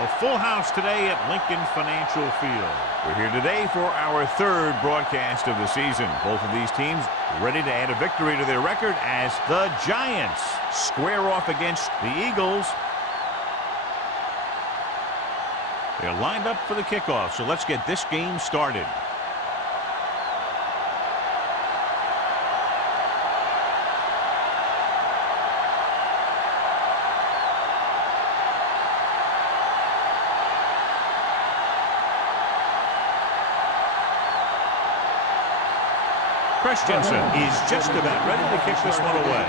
A full house today at Lincoln Financial Field. We're here today for our third broadcast of the season. Both of these teams ready to add a victory to their record as the Giants square off against the Eagles. They're lined up for the kickoff, so let's get this game started. Christensen is just about ready to kick this one away.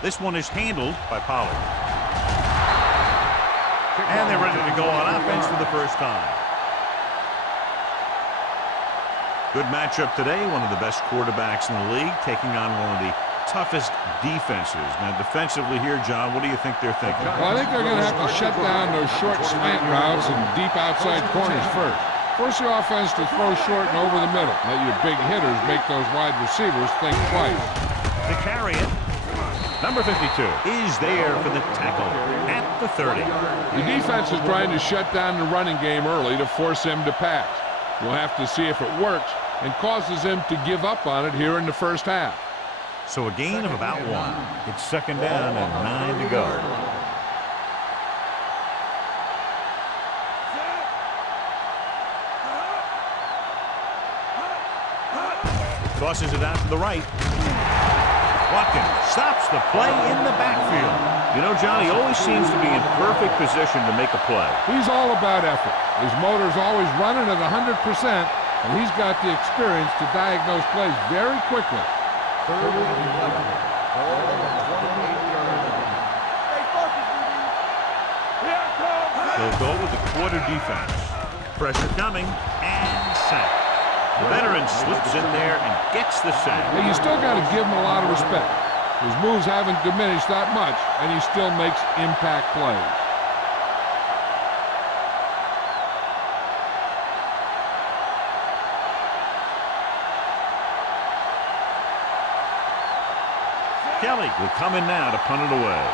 This one is handled by Pollard. And they're ready to go on offense for the first time. Good matchup today. One of the best quarterbacks in the league taking on one of the toughest defenses. Now defensively here, John, what do you think they're thinking? Well, I think they're going to have to shut down those short slant routes and deep outside corners first. Force the offense to throw short and over the middle. Let your big hitters make those wide receivers think twice. To carry it, number 52 is there for the tackle at the 30. The defense is trying to shut down the running game early to force him to pass. We'll have to see if it works and causes him to give up on it here in the first half. So a gain of about 1. It's second down and 9 to go. Tosses it out to the right. Watkins stops the play in the backfield. You know, John, he always seems to be in perfect position to make a play. He's all about effort. His motor's always running at 100%, and he's got the experience to diagnose plays very quickly. Third and 11. Ball on the 28-yard line. They'll go with the quarter defense. Pressure coming and sack. The veteran slips in there and gets the sack. Hey, you still got to give him a lot of respect. His moves haven't diminished that much, and he still makes impact plays. Kelly will come in now to punt it away.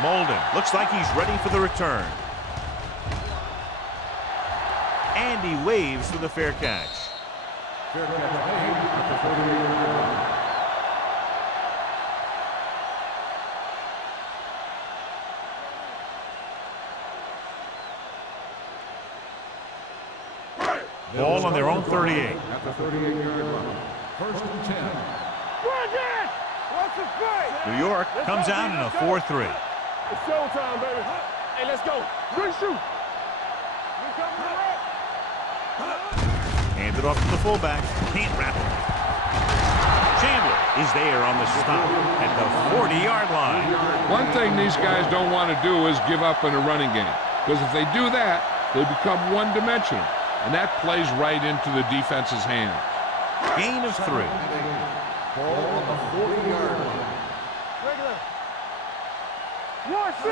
Molden looks like he's ready for the return. And he waves for the fair catch. Fair catch made at the 48-yard line. Ball on their own 38. At the 38-yard line. First and 10. New York comes out in a 4-3. It's showtime, baby. Hey, let's go. Good shoot. Handed off to the fullback. Can't wrap it. Chandler is there on the stop at the 40-yard line. One thing these guys don't want to do is give up in a running game, because if they do that, they become one-dimensional, and that plays right into the defense's hands. Gain of 3. Ball on the 40-yard line.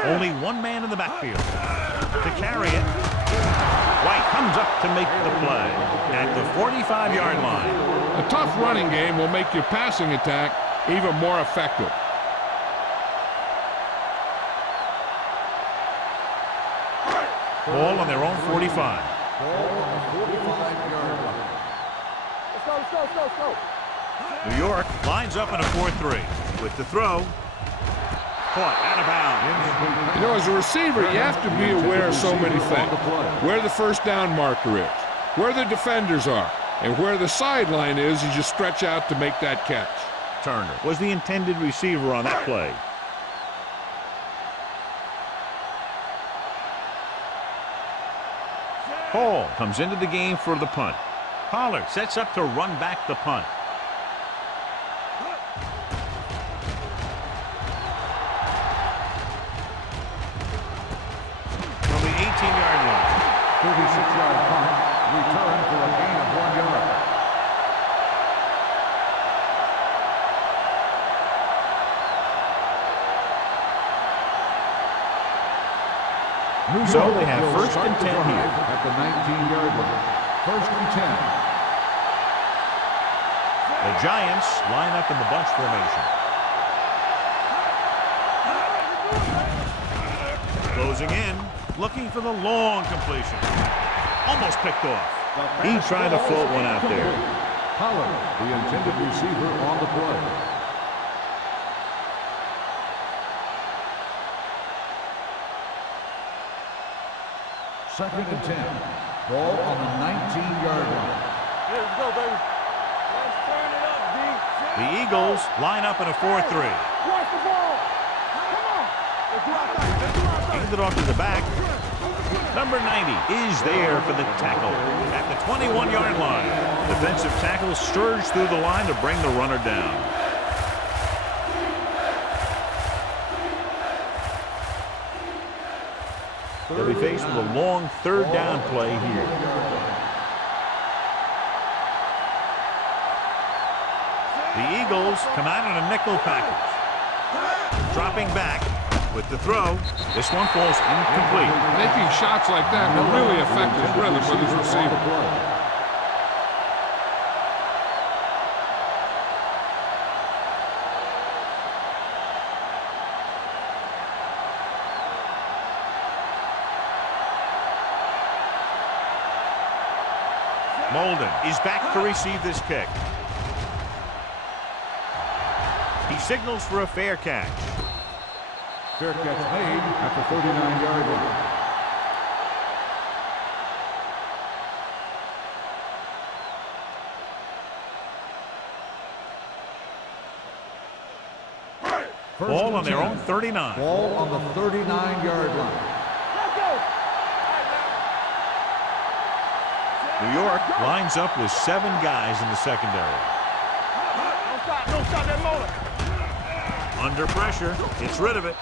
Only one man in the backfield. To carry it, White comes up to make the play at the 45-yard line. A tough running game will make your passing attack even more effective. Ball on their own 45. Ball on the 45-yard line. Let's go. New York lines up in a 4-3 with the throw. Caught out of bounds. You know, as a receiver, you have to be aware of so many things. Where the first down marker is, where the defenders are, and where the sideline is as you stretch out to make that catch. Turner was the intended receiver on that play. Hall comes into the game for the punt. Pollard sets up to run back the punt. From the 18-yard line. 36-yard punt. Return for a gain of 1 yard. So they have first and 10 here. At the 19-yard line. First and 10. The Giants line up in the bunch formation. Closing in, looking for the long completion. Almost picked off. He tried to float one out there. Pollard, the intended receiver on the play. Second and 10. Ball on the 19-yard line. Let's go, baby. Let's turn it up, D. The Eagles line up in a 4-3. Watch the ball. Come on. Let's do our thing. Let's do our thing. Handed it off to the back. Number 90 is there for the tackle at the 21-yard line. Defensive tackle surged through the line to bring the runner down. They'll be faced with a long third down play here. The Eagles come out in a nickel package. Dropping back with the throw. This one falls incomplete. Making shots like that will really affect his rhythm with his receiver. Molden is back to receive this kick. He signals for a fair catch. Fair catch made at the 39-yard line. Ball on their own 39. Ball on the 39-yard line. New York lines up with 7 guys in the secondary. Don't stop that motor. Under pressure, gets rid of it.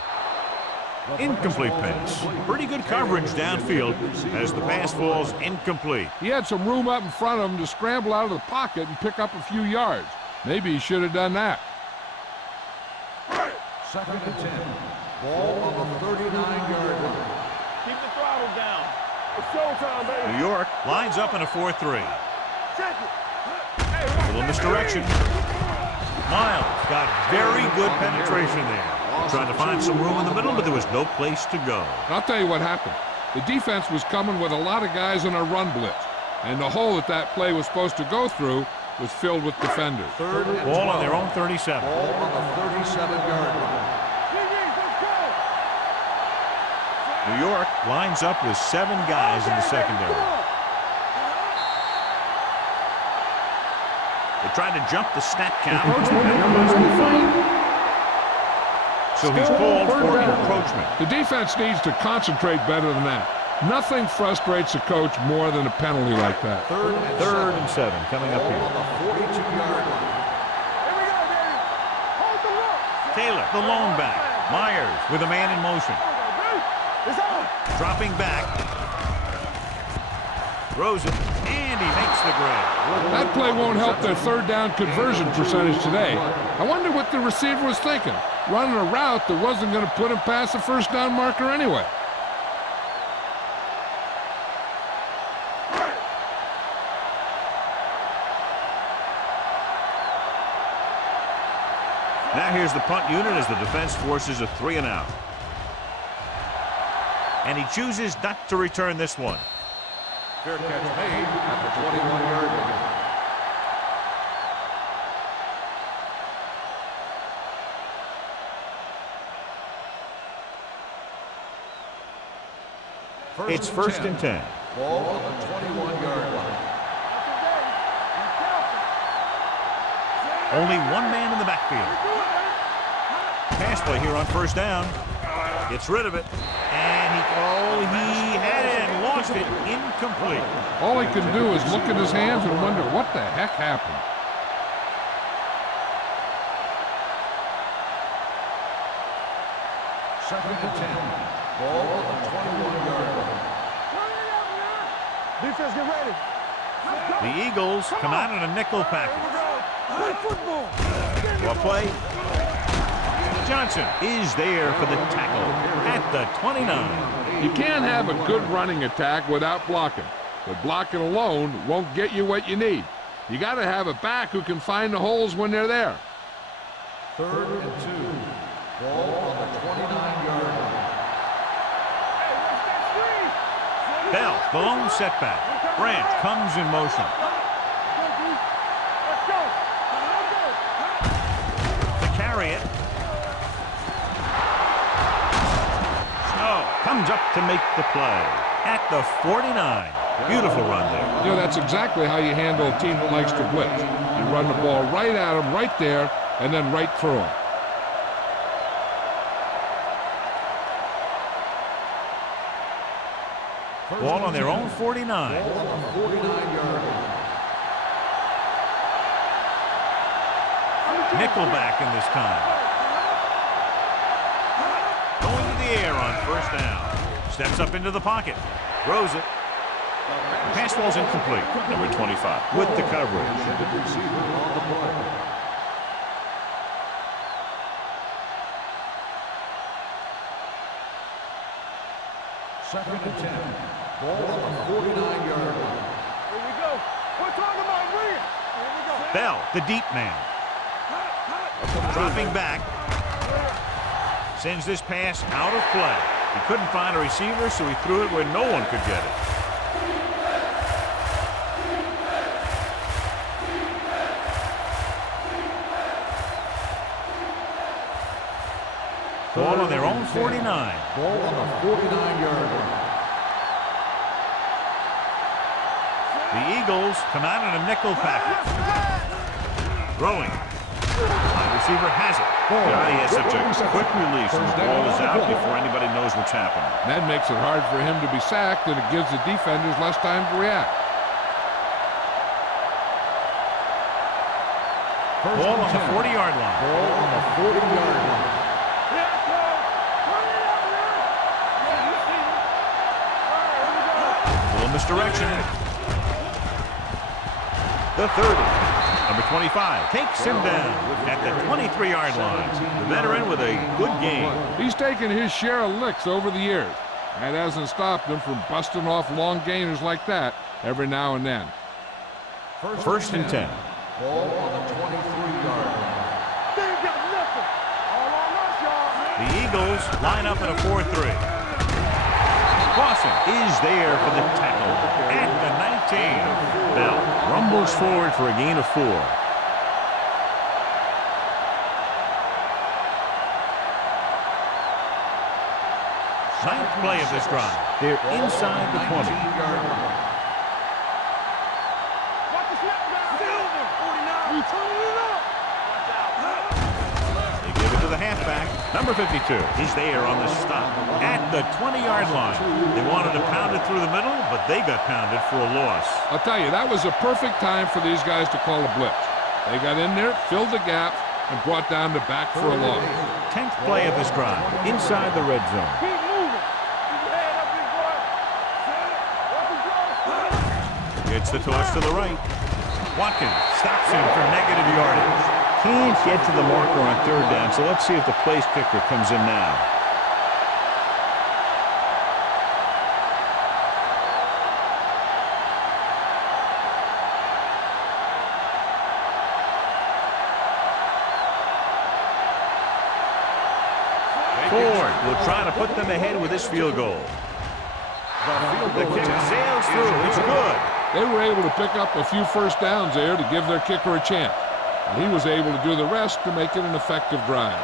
Incomplete pass. Pretty good coverage downfield as the pass falls incomplete. He had some room up in front of him to scramble out of the pocket and pick up a few yards. Maybe he should have done that. Second and 10. Ball on the 39-yard line. Keep the throttle down. It's showtime, baby. New York lines up in a 4-3. Check it. A little misdirection. Miles got very good penetration there. Trying to find some room in the middle, but there was no place to go. I'll tell you what happened. The defense was coming with a lot of guys in a run blitz, and the hole that play was supposed to go through was filled with defenders. Third and Ball 12. on their own 37. Ball on the 37-yard line. New York lines up with 7 guys in the secondary. They tried to jump the snap count. So he's called for encroachment. The defense needs to concentrate better than that. Nothing frustrates a coach more than a penalty like that. Third and 7 coming up here. On the 42-yard line. Here we go, baby. Hold the rope. Taylor, the lone back. Myers with a man in motion. It's on. Dropping back. Throws it, and he makes the grab. That play won't help their third down conversion percentage today. I wonder what the receiver was thinking, running a route that wasn't going to put him past the first down marker anyway. Now here's the punt unit as the defense forces a 3-and-out. And he chooses not to return this one. Fair catch made at the 21-yard line. It's first and 10. Ball on the 21-yard line. Only one man in the backfield. Pass play here on first down. Gets rid of it. And he had it and lost it. Incomplete. All he can do is look at his hands and wonder what the heck happened. Second and 10. Ball on the 21-yard line. Defense, get ready. The Eagles come out in a nickel package. Play football. Well play. Johnson is there for the tackle at the 29. You can't have a good running attack without blocking, but blocking alone won't get you what you need. You got to have a back who can find the holes when they're there. Third and 2. Ball on the 29-yard line. Bell, the lone setback. Branch comes in motion. To carry it. Snow comes up to make the play at the 49. Beautiful run there. You know, that's exactly how you handle a team that likes to blitz. You run the ball right at them, right there, and then right through them. Ball on their own 49. Ball on the 49-yard line. Nickelback in this time. Going to the air on first down. Steps up into the pocket. Throws it. Pass ball's incomplete. Number 25 with the coverage. Second and 10. Ball on the 49-yard line. Here we go. We're talking about Reed. Here we go. Bell, the deep man. Dropping back. Sends this pass out of play. He couldn't find a receiver, so he threw it where no one could get it. Ball on their own 49. Ball on the 49-yard line. The Eagles come out in a nickel package. Throwing. Wide receiver has it. God, he has such a quick release, and the ball is out before anybody knows what's happening. That makes it hard for him to be sacked, and it gives the defenders less time to react. Ball on the 40-yard line. Ball on the 40-yard line. Little misdirection. The 30. Number 25 takes him down at the 23-yard line. The veteran with a good game. He's taken his share of licks over the years. That hasn't stopped him from busting off long gainers like that every now and then. First and 10. Ball on the 23-yard line. They ain't got nothing. All on us, y'all. The Eagles line up in a 4-3. Clausen is there for the tackle at the 19. Bell rumbles forward for a gain of 4. Ninth play of this drive. They're inside the 20. 19-yard line. Watch the snap down. Silver. 49. We turning it up. Watch out. They give it to the halfback. Number 52 is there on the stop at the 20-yard line. They wanted to pound it through the middle, but they got pounded for a loss. I'll tell you, that was a perfect time for these guys to call a blitz. They got in there, filled the gap, and brought down the back for a loss. 10th play of this drive, inside the red zone. Keep moving. Keep your head up, big boy. Set it. Watch it go. Gets the toss to the right. Watkins stops him for negative yardage. Can't get to the marker on third down, so let's see if the place kicker comes in now. Ford will try to put them ahead with this field goal. The kick sails through. It's good. They were able to pick up a few first downs there to give their kicker a chance. And he was able to do the rest to make it an effective drive.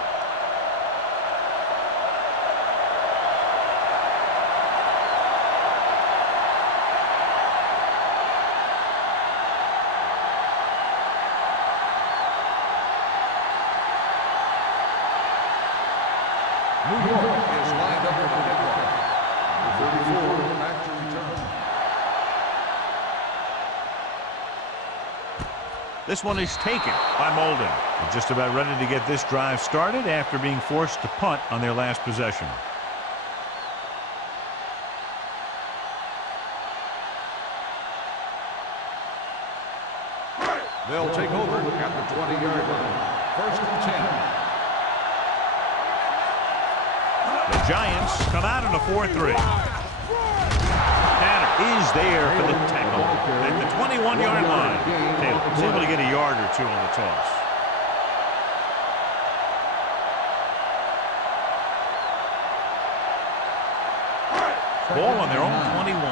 New York is lined up for the kickoff. Number 34 back to return. This one is taken by Molden. They're just about ready to get this drive started after being forced to punt on their last possession. They'll take over at the 20-yard line. First and 10. The Giants come out in a 4-3. Tanner is there for the tackle at the 21-yard line. Taylor was able to get a yard or two on the toss. Ball on their own 21.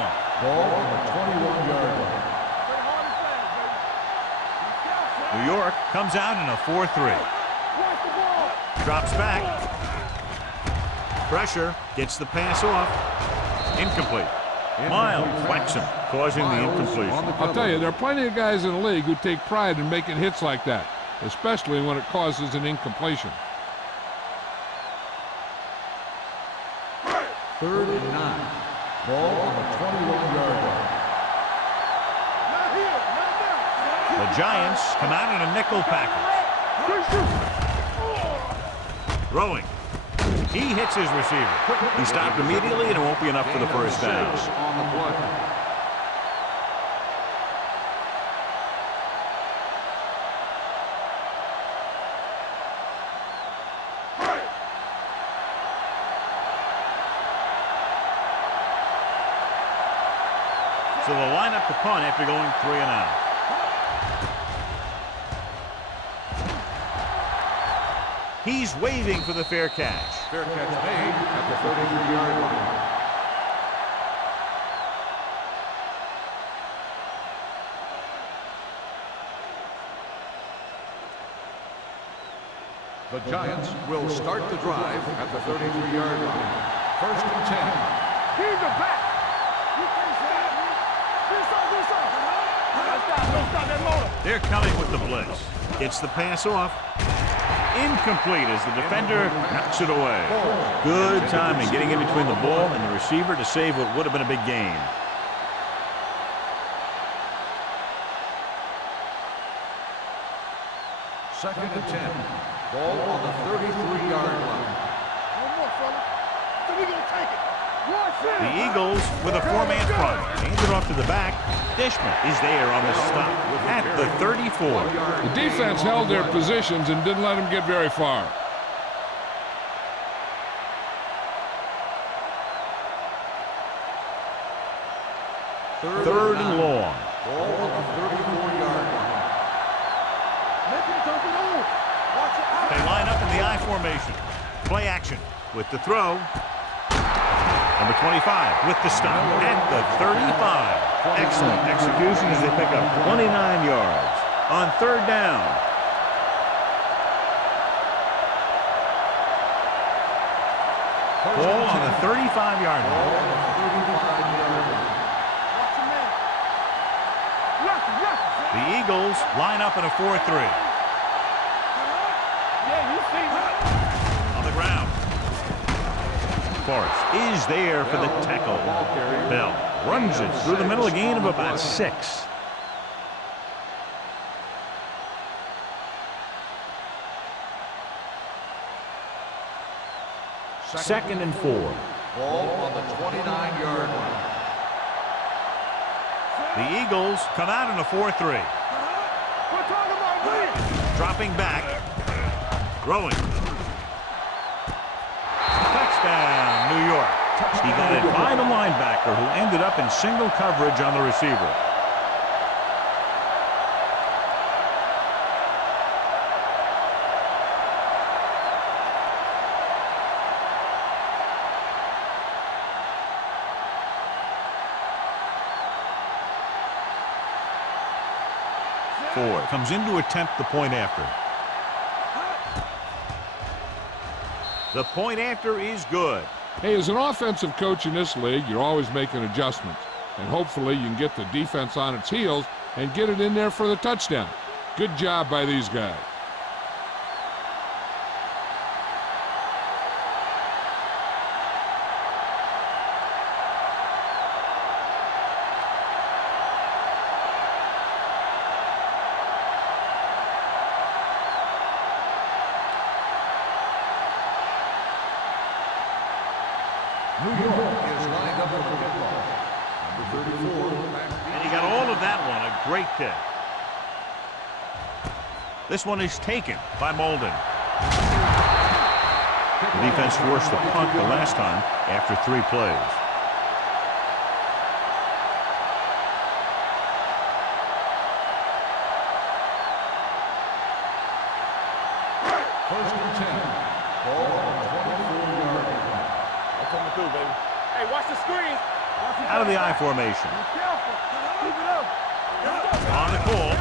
Ball on the 21-yard line. Play hard and fast, baby. Be careful. New York comes out in a 4-3. Watch the ball. Drops back. Pressure. Gets the pass off. Incomplete. Miles whacks him, causing the incompletion. I'll tell you, there are plenty of guys in the league who take pride in making hits like that, especially when it causes an incompletion. 3rd and 9. Ball on the 21-yard line. Not here. Not now. The Giants come out in a nickel package. Throwing. He hits his receiver. He stopped immediately, and it won't be enough for the first down. On the play. So they'll line up the punt after going 3 and out. He's waving for the fair catch. Fair catch made at the 33-yard line. The Giants will start the drive at the 33-yard line. 1st and 10. He's the back. You can't say it. This off. Don't stop that motor. They're coming with the blitz. Gets the pass off. Incomplete as the defender knocks it away. Good timing getting in between the ball and the receiver to save what would have been a big gain. Second and 10. Ball on the 33-yard line. One more, fella. So we gonna take it. Watch it. The Eagles with a 4-man front. Hands it off to the back. Dishman is there on the stop at the 34. The defense held their positions and didn't let them get very far. Third and long. Ball on the 34-yard line. Make him dump it on. Watch it out. They line up in the I formation. Play action with the throw. Number 25 with the stop at the 35. Excellent execution as they pick up 29 yards on 3rd down. Ball on the 35-yard line. Watch him, man. Rock. The Eagles line up in a 4-3. Yeah, you see that. On the ground. Forrest is there for the tackle. Bell runs it through the middle, a gain of about 6. Second and 4. Ball on the 29-yard line. The Eagles come out in a 4-3. We're talking about me. Dropping back. Throwing. Touchdown, New York. He got it by the linebacker who ended up in single coverage on the receiver. Ford comes in to attempt the point after. The point after is good. Hey, as an offensive coach in this league, you're always making adjustments. And hopefully you can get the defense on its heels and get it in there for the touchdown. Good job by these guys. New York is lined up for the kickoff. Number 34. And he got all of that one. A great kick. This one is taken by Molden. The defense forced the punt the last time after 3 plays. First and 10. Ball on the 24-yard line. I'm coming through, baby. Hey, watch the screen. Out of the I formation. On the pull.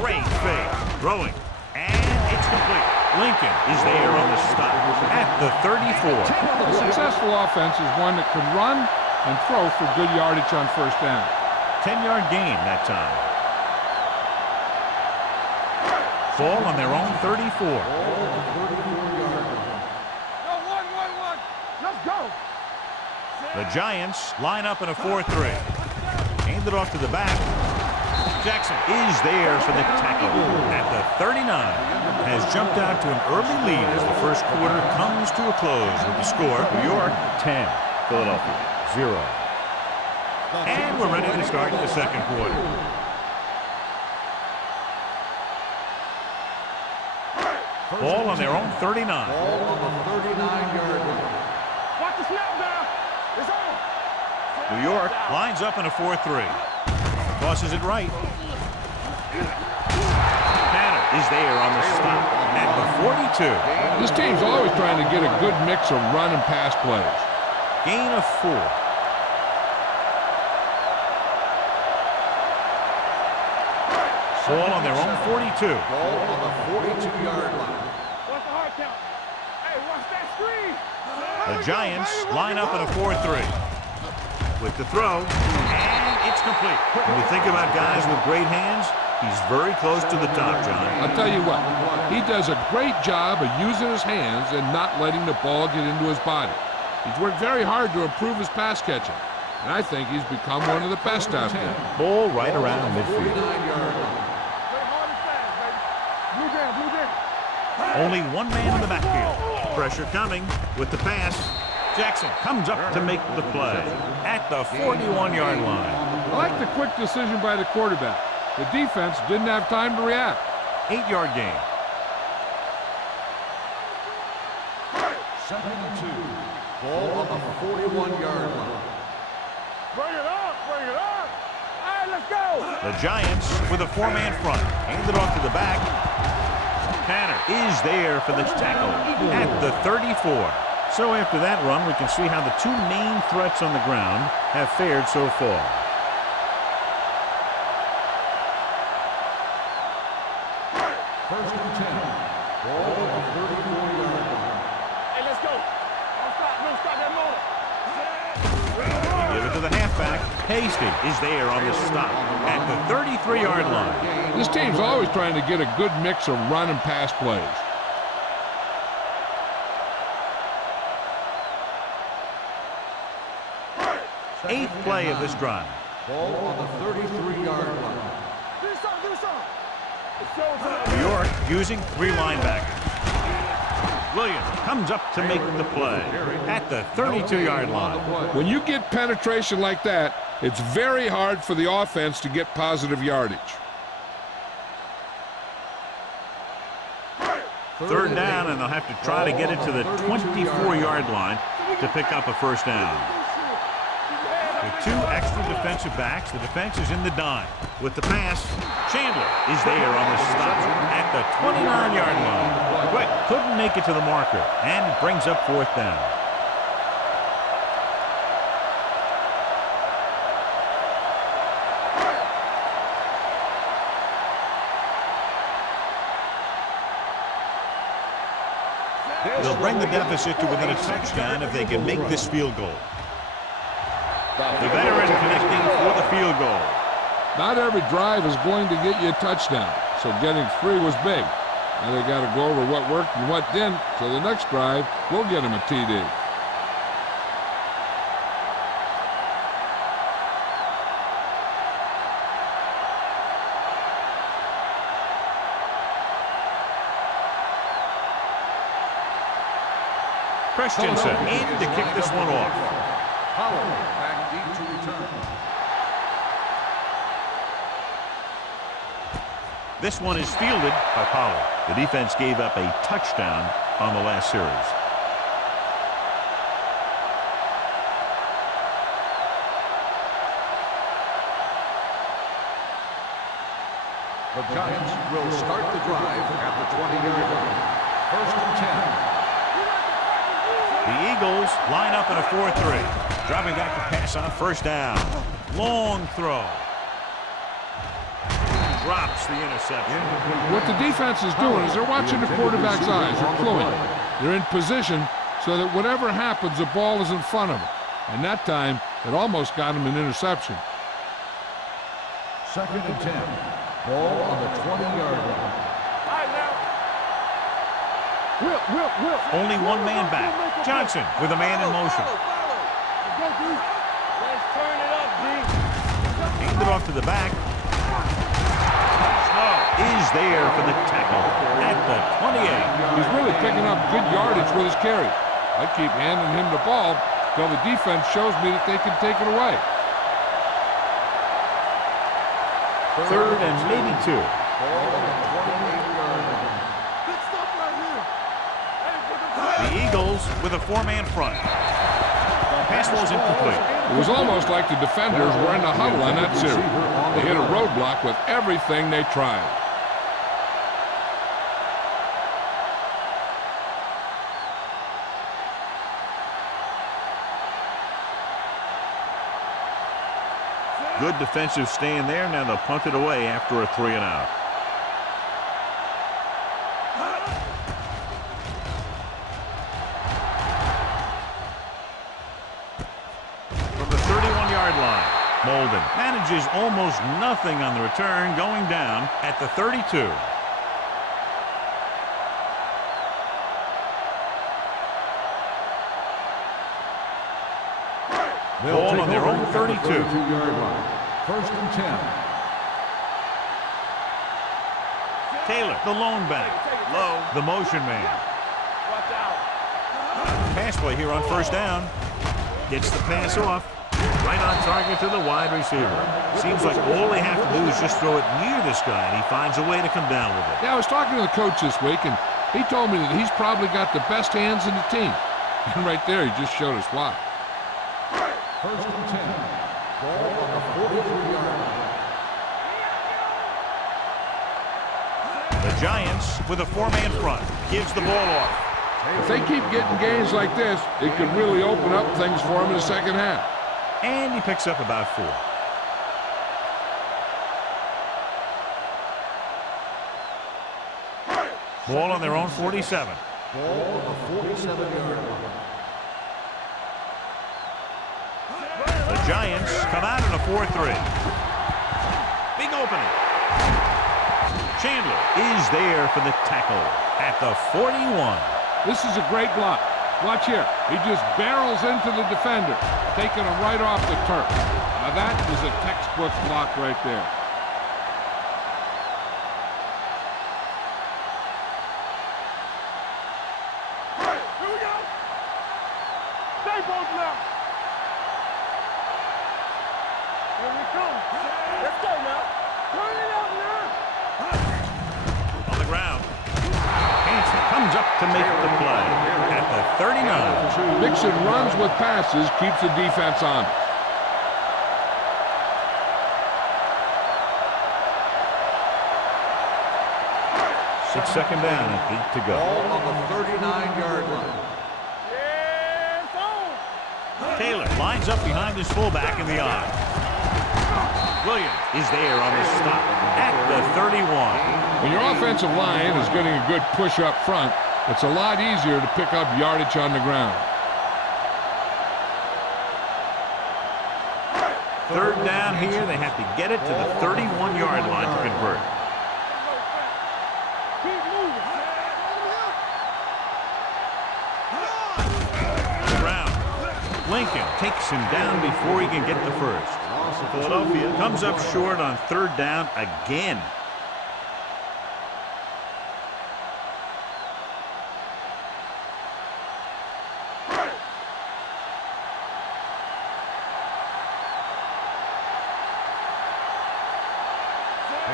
Great fake. Throwing. And it's complete. Lincoln is there on the stop at the 34. A successful offense is one that can run and throw for good yardage on first down. 10-yard gain that time. Ball on their own 34. Let's go. The Giants line up in a 4-3. Hand it off to the back. Jackson is there for the tackle at the 39. Has jumped out to an early lead as the first quarter comes to a close with the score. New York 10, Philadelphia 0. And we're ready to start the second quarter. Ball on their own 39. Ball on the 39-yard line. Watch the snap now. It's on. New York lines up in a 4-3. Tosses it right. Tanner is there on the stop at the 42. This team's always trying to get a good mix of run and pass plays. Gain of 4. Ball on their own 42. Ball on the 42-yard line. Watch the hard count. Hey, watch that screen. The Giants line up in a 4-3. With the throw, and it's complete. When you think about guys with great hands, he's very close to the top, John. I'll tell you what, he does a great job of using his hands and not letting the ball get into his body. He's worked very hard to improve his pass catching, and I think he's become one of the best out there. Ball right around midfield. 49-yard line. Play hard and fast, baby. Blue down, blue down. Only one man in the backfield. Pressure coming with the pass. Jackson comes up to make the play at the 41-yard line. I like the quick decision by the quarterback. The defense didn't have time to react. 8-yard gain. 2nd and 2. Ball on the 41-yard line. Bring it up, bring it up. All right, let's go. The Giants with a 4-man front. Hand it off to the back. Tanner is there for the tackle at the 34. So after that run, we can see how the two main threats on the ground have fared so far. First and 10. Ball on the 34-yard line. Hey, let's go. Don't stop that motor. They give it to the halfback. Hasty is there on the stop at the 33-yard line. This team's always trying to get a good mix of run and pass plays. 8th play of this drive. Ball on the 33-yard line. Do something, do something. It's showtime. New York using 3 linebackers. Williams comes up to make the play at the 32-yard line. When you get penetration like that, it's very hard for the offense to get positive yardage. 3rd down, and they'll have to try to get it to the 24-yard line to pick up a first down. With 2 extra defensive backs, the defense is in the dime. With the pass, Chandler is there on the stop at the 29-yard line. Quick, couldn't make it to the marker, and it brings up 4th down. They'll bring the deficit to within a touchdown if they can make this field goal. The veteran connecting for the field goal. Not every drive is going to get you a touchdown, so getting 3 was big. Now they got to go over what worked and what didn't, so the next drive will get them a TD. Christensen in to kick this one off. Howell back deep to return. This one is fielded by Pollard. The defense gave up a touchdown on the last series. The Giants will start the drive at the 20-yard line. 1st and 10. The Eagles line up in a 4-3. Dropping back to pass on first down. Long throw. Drops the interception. What the defense is doing is they're watching the quarterback's eyes. They're cluing. They're in position so that whatever happens, the ball is in front of them. And that time, it almost got him an interception. 2nd and 10. Ball on the 20-yard line. Only one man back. Johnson with a man in motion. Let's turn it up, D. Aimed it off to the back. Snow is there for the tackle at the 28. He's really picking up good yardage with his carry. I keep handing him the ball until the defense shows me that they can take it away. 3rd and maybe 2. Ball on the 28-yard line. Big stuff right here. The Eagles with a 4-man front. Pass was incomplete. It was almost like the defenders were in the huddle on that series. They hit a roadblock with everything they tried. Good defensive stand there. Now they'll punt it away after a 3 and out. From the 31-yard line, Molden manages almost nothing on the return, going down at the 32. Ball on their own 32. 32-yard line. 1st and 10. Taylor, the lone back. Low, the motion man. Watch out. Pass play here on first down. Gets the pass off. Right on target to the wide receiver. Seems like all they have to do is just throw it near this guy, and he finds a way to come down with it. Yeah, I was talking to the coach this week, and he told me that he's probably got the best hands in the team. And right there, he just showed us why. 1st and 10. Ball on the 43-yard line. The Giants with a 4-man front. Gives the ball off. If they keep getting gains like this, it could really open up things for them in the second half. And he picks up about 4. Ball on their own 47. Ball on the 47-yard line. The Giants come out in a 4-3. Big opening. Chandler is there for the tackle at the 41. This is a great block. Watch here. He just barrels into the defender, taking him right off the turf. Now that is a textbook block right there. Here we go. Stay both now. Here we come. Let's go now. Turn it up now. On the ground. Hanson comes up to make the play at the 39. Mixon runs with passes, keeps the defense on. Second down and 8 to go. Ball on the 39-yard line. Yeah, it's on. Taylor lines up behind his fullback in the eye. Williams is there on the stop at the 31. When your offensive line is getting a good push up front, it's a lot easier to pick up yardage on the ground. 3rd down here. They have to get it to the 31-yard line to convert. Keep moving. Brown. Lincoln takes him down before he can get the first. Philadelphia comes up short on 3rd down again.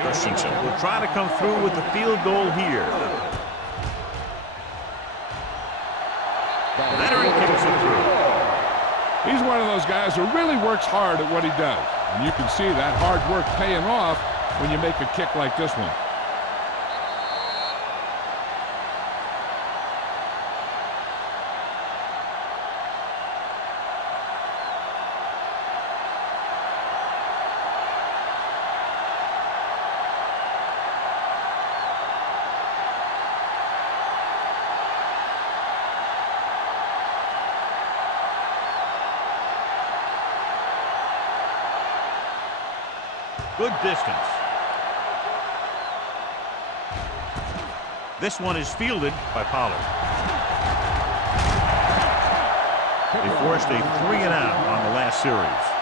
Christensen will try to come through with the field goal here. Veteran kicks it through. He's one of those guys who really works hard at what he does. And you can see that hard work paying off when you make a kick like this one. Good distance. This one is fielded by Pollard. They forced a 3-and-out on the last series.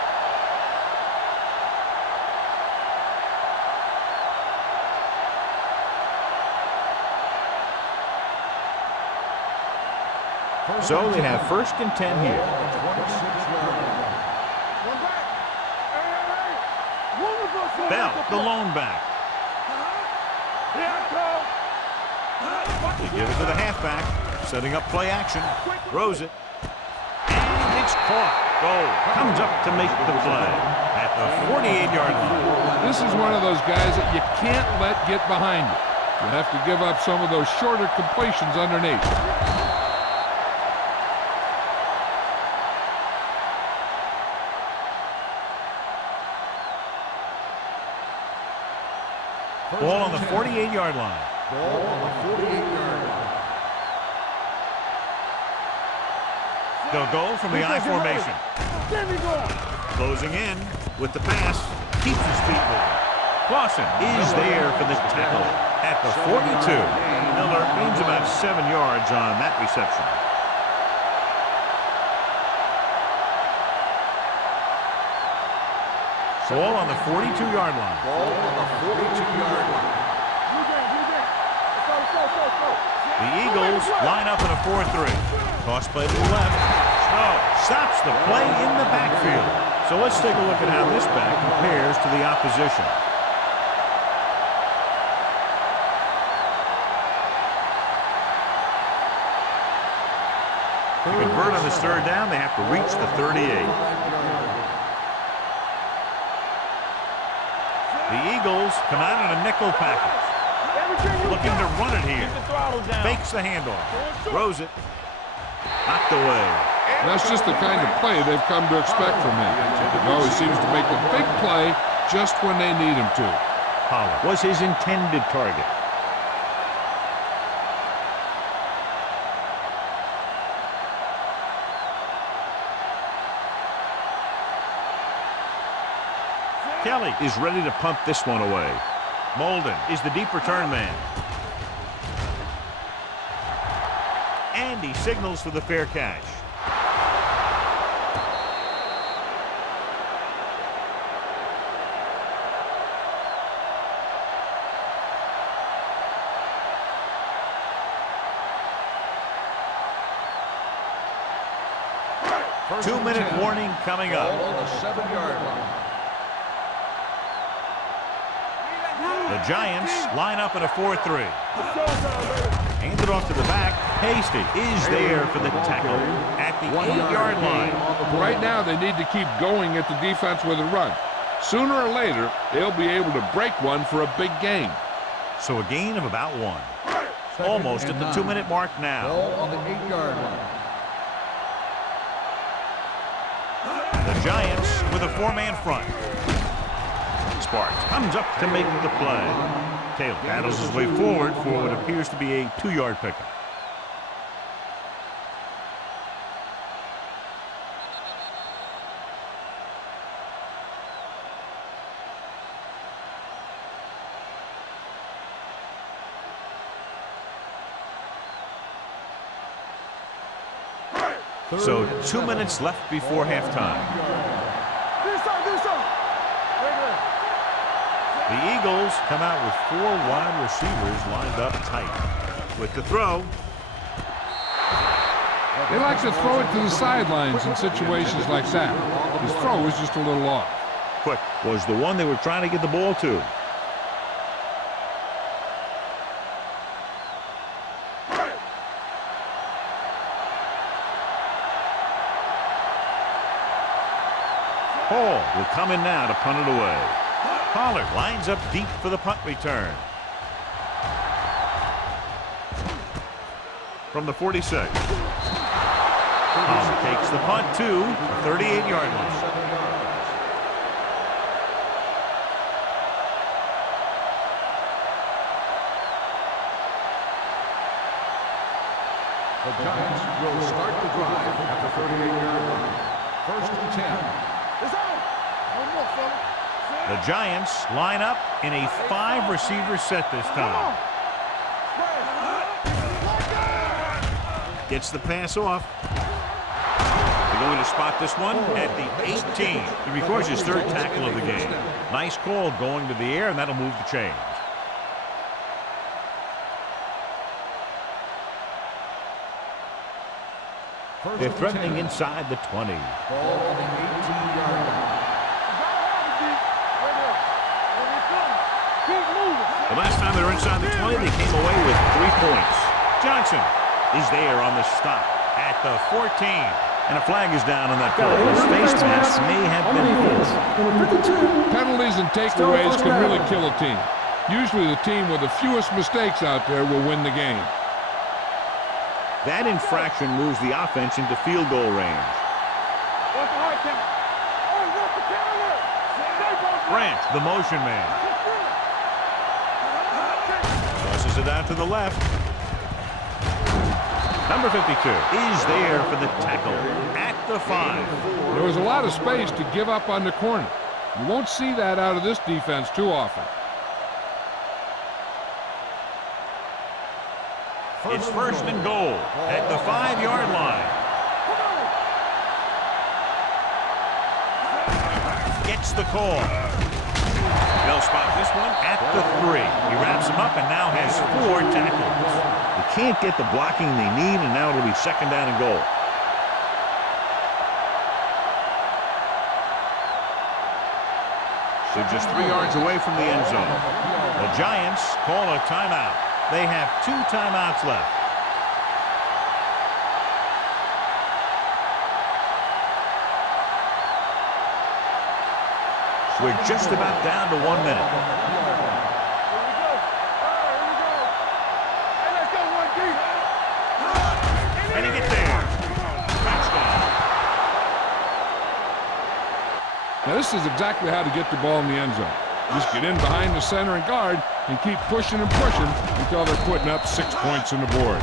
So they have 1st and 10 here. Bell, the lone back. They give it to the halfback, setting up play action. Throws it. And it's caught. Goal. Comes up to make the play at the 48-yard line. This is one of those guys that you can't let get behind you. You have to give up some of those shorter completions underneath. Ball on the 48-yard line. Ball on the 48-yard line. They'll go from the I formation. Closing in with the pass. Keeps his feet moving. Clausen is there for the tackle at the 42. Miller gains about 7 yards on that reception. Ball on the 42-yard line. Ball on the 42-yard line. The Eagles line up in a 4-3. Toss play to the left. Snow stops the play in the backfield. So let's take a look at how this back compares to the opposition. To convert on this 3rd down, they have to reach the 38. The Eagles come out in a nickel package. Looking to run it here. Fakes the handoff. Throws it. Knocked away. That's just the kind of play they've come to expect from him. He always seems to make a big play just when they need him to. Pollard was his intended target. Kelly is ready to punt this one away. Molden is the deep return man. And he signals for the fair catch. First 2-minute warning coming up. Ball on the 7-yard line. The Giants line up in a 4-3. Hand it off to the back. Hasty is there for the tackle at the 8-yard line. Right now, they need to keep going at the defense with a run. Sooner or later, they'll be able to break one for a big gain. So a gain of about 1. Almost at the 2-minute mark now. Ball on the 8-yard line. The Giants with a 4-man front. Sparks comes up to make the play. Taylor battles his way forward for what appears to be a 2-yard pickup. So 2 minutes left before halftime. The Eagles come out with 4 wide receivers lined up tight. With the throw. They like to throw it to the sidelines in situations like that. His throw was just a little off. Quick was the one they were trying to get the ball to. Hall will come in now to punt it away. Pollard lines up deep for the punt return. From the 46. Pollard takes the punt to the 38-yard line. The Giants will start the drive at the 38-yard line. First and 10. It's on. One more, fella. The Giants line up in a 5-receiver set this time. Gets the pass off. They're going to spot this one at the 18. He records his 3rd tackle of the game. Nice call going to the air, and that'll move the chains. They're threatening inside the 20. Ball on the 18-yard line. The last time they were inside the 20, they came away with 3 points. Johnson is there on the stop at the 14. And a flag is down on that play. His face mask may have been pulled. Penalties and takeaways can really kill a team. Usually the team with the fewest mistakes out there will win the game. That infraction moves the offense into field goal range. Branch, the motion man. Tosses it out to the left. Number 52 is there for the tackle at the 5. There was a lot of space to give up on the corner. You won't see that out of this defense too often. It's 1st and goal at the 5-yard line. Gets the call. They'll spot this one at the 3. He wraps him up and now has 4 tackles. They can't get the blocking they need, and now it'll be 2nd down and goal. They're just 3 yards away from the end zone. The Giants call a timeout. They have 2 timeouts left. We're just about down to 1 minute. And he gets there. Touchdown. Now this is exactly how to get the ball in the end zone. Just get in behind the center and guard and keep pushing and pushing until they're putting up 6 points on the board.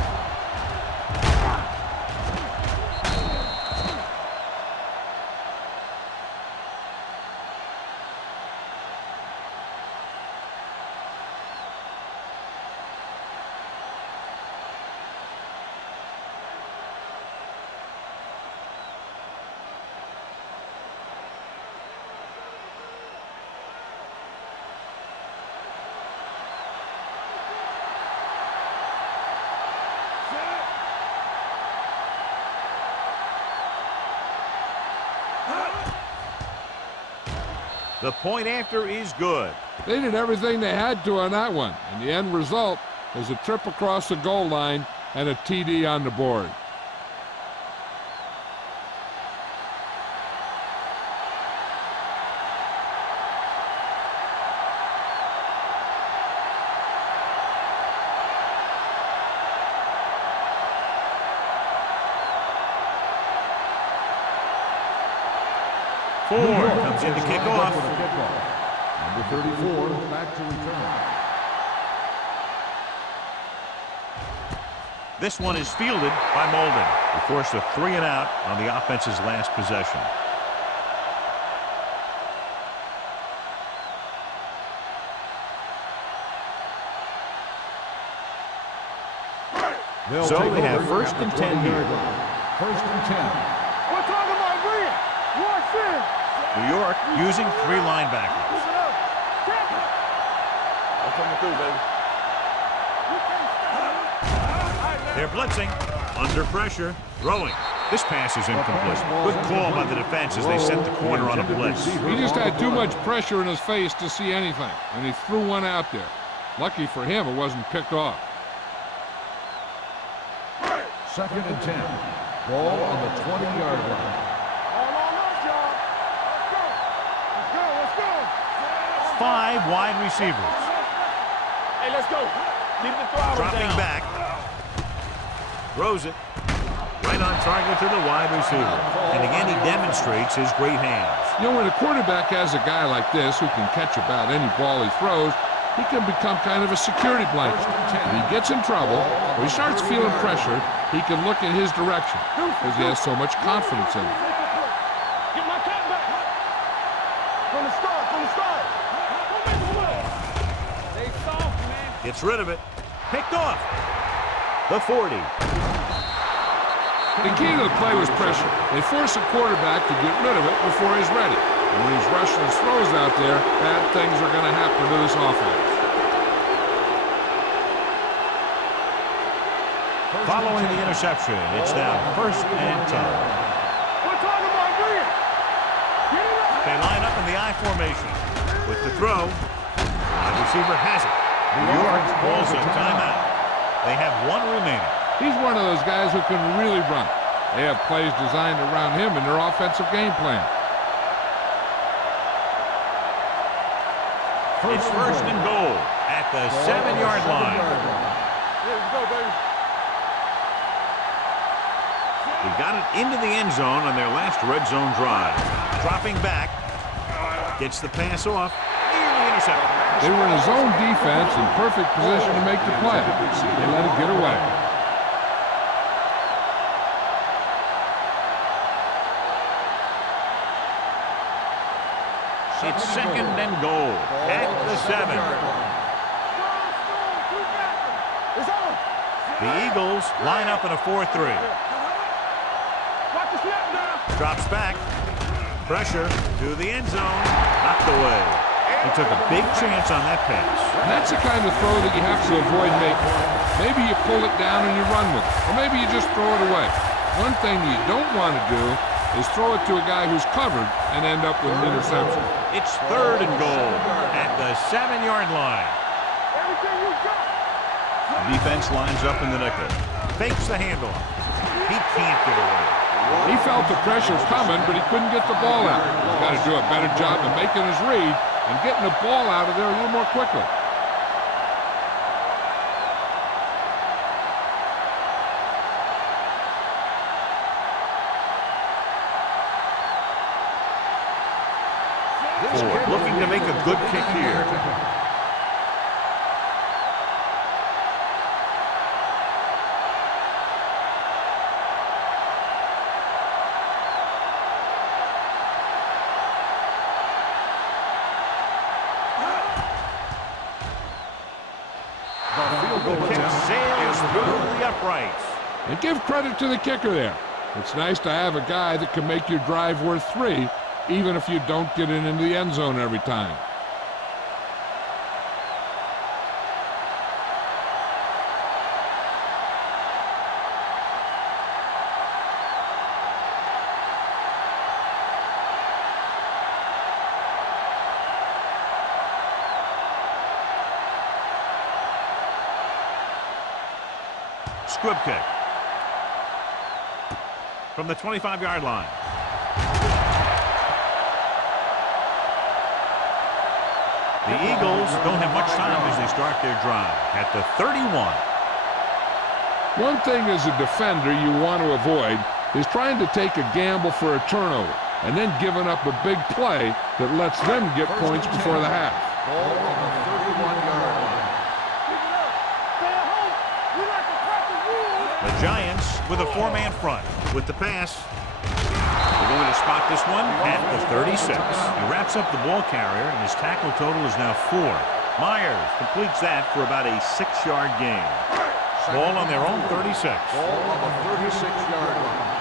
The point after is good. They did everything they had to on that one, and the end result is a trip across the goal line and a TD on the board. Ford comes in to kick off. Number 34 back to return. This one is fielded by Molden. They forced a 3 and out on the offense's last possession. So they have 1st and 10 here. 1st and 10. We're talking about Green. Watch this. New York using 3 linebackers. They're blitzing, under pressure, throwing. This pass is incomplete. Good call by the defense as they sent the corner on a blitz. He just had too much pressure in his face to see anything, and he threw one out there. Lucky for him, it wasn't picked off. 2nd and 10. Ball on the 20-yard line. All on us, y'all. Let's go. Let's go. 5 wide receivers. Hey, let's go. Keep the throttle Dropping down. back. Throws it. Right on target to the wide receiver. And again, he demonstrates his great hands. You know, when a quarterback has a guy like this who can catch about any ball he throws, he can become kind of a security blanket. When he gets in trouble, or he starts feeling pressure, he can look in his direction because he has so much confidence in him. Get my cat back. From the start. Gets rid of it. Picked off. The 40. The key to the play was pressure. They force a quarterback to get rid of it before he's ready. And when he's rushing his throws out there, bad things are going to happen to this offense. Following the interception, it's now 1st and 10. We're talking about Green. Get it up. They line up in the I formation. With the throw, wide receiver has it. New York calls a timeout. They have 1 remaining. He's one of those guys who can really run. They have plays designed around him in their offensive game plan. It's 1st and goal at the 7-yard line. Let's go, baby. They got it into the end zone on their last red zone drive. Dropping back. Gets the pass off. Nearly intercepted. They were in a zone defense in perfect position to make the play. They let it get away. It's 2nd and goal at the 7. It's on. The Eagles line up in a 4-3. Watch the snap now. Drops back. Pressure to the end zone. Knocked away. He took a big chance on that pass. And that's the kind of throw that you have to avoid making. Maybe you pull it down and you run with it. Or maybe you just throw it away. One thing you don't want to do is throw it to a guy who's covered and end up with an interception. It's 3rd and goal at the 7-yard line. Everything you got. The defense lines up in the nickel. Fakes the handoff. He can't get away. He felt the pressure coming, but he couldn't get the ball out. He's got to do a better job of making his read and getting the ball out of there a little more quickly. Ford looking to make a good kick here. The kick sails through the uprights. And give credit to the kicker there. It's nice to have a guy that can make your drive worth 3, even if you don't get it into the end zone every time. Squib kick. From the 25-yard line. The Eagles don't have much time as they start their drive at the 31. One thing as a defender you want to avoid is trying to take a gamble for a turnover and then giving up a big play that lets them get points before the half. Ball on the 31-yard line. Stay at home. We like to practice rules. The Giants with a 4-man front. With the pass. They're going to spot this one at the 36. He wraps up the ball carrier, and his tackle total is now 4. Myers completes that for about a 6-yard gain. Ball on their own 36. Ball on the 36-yard line.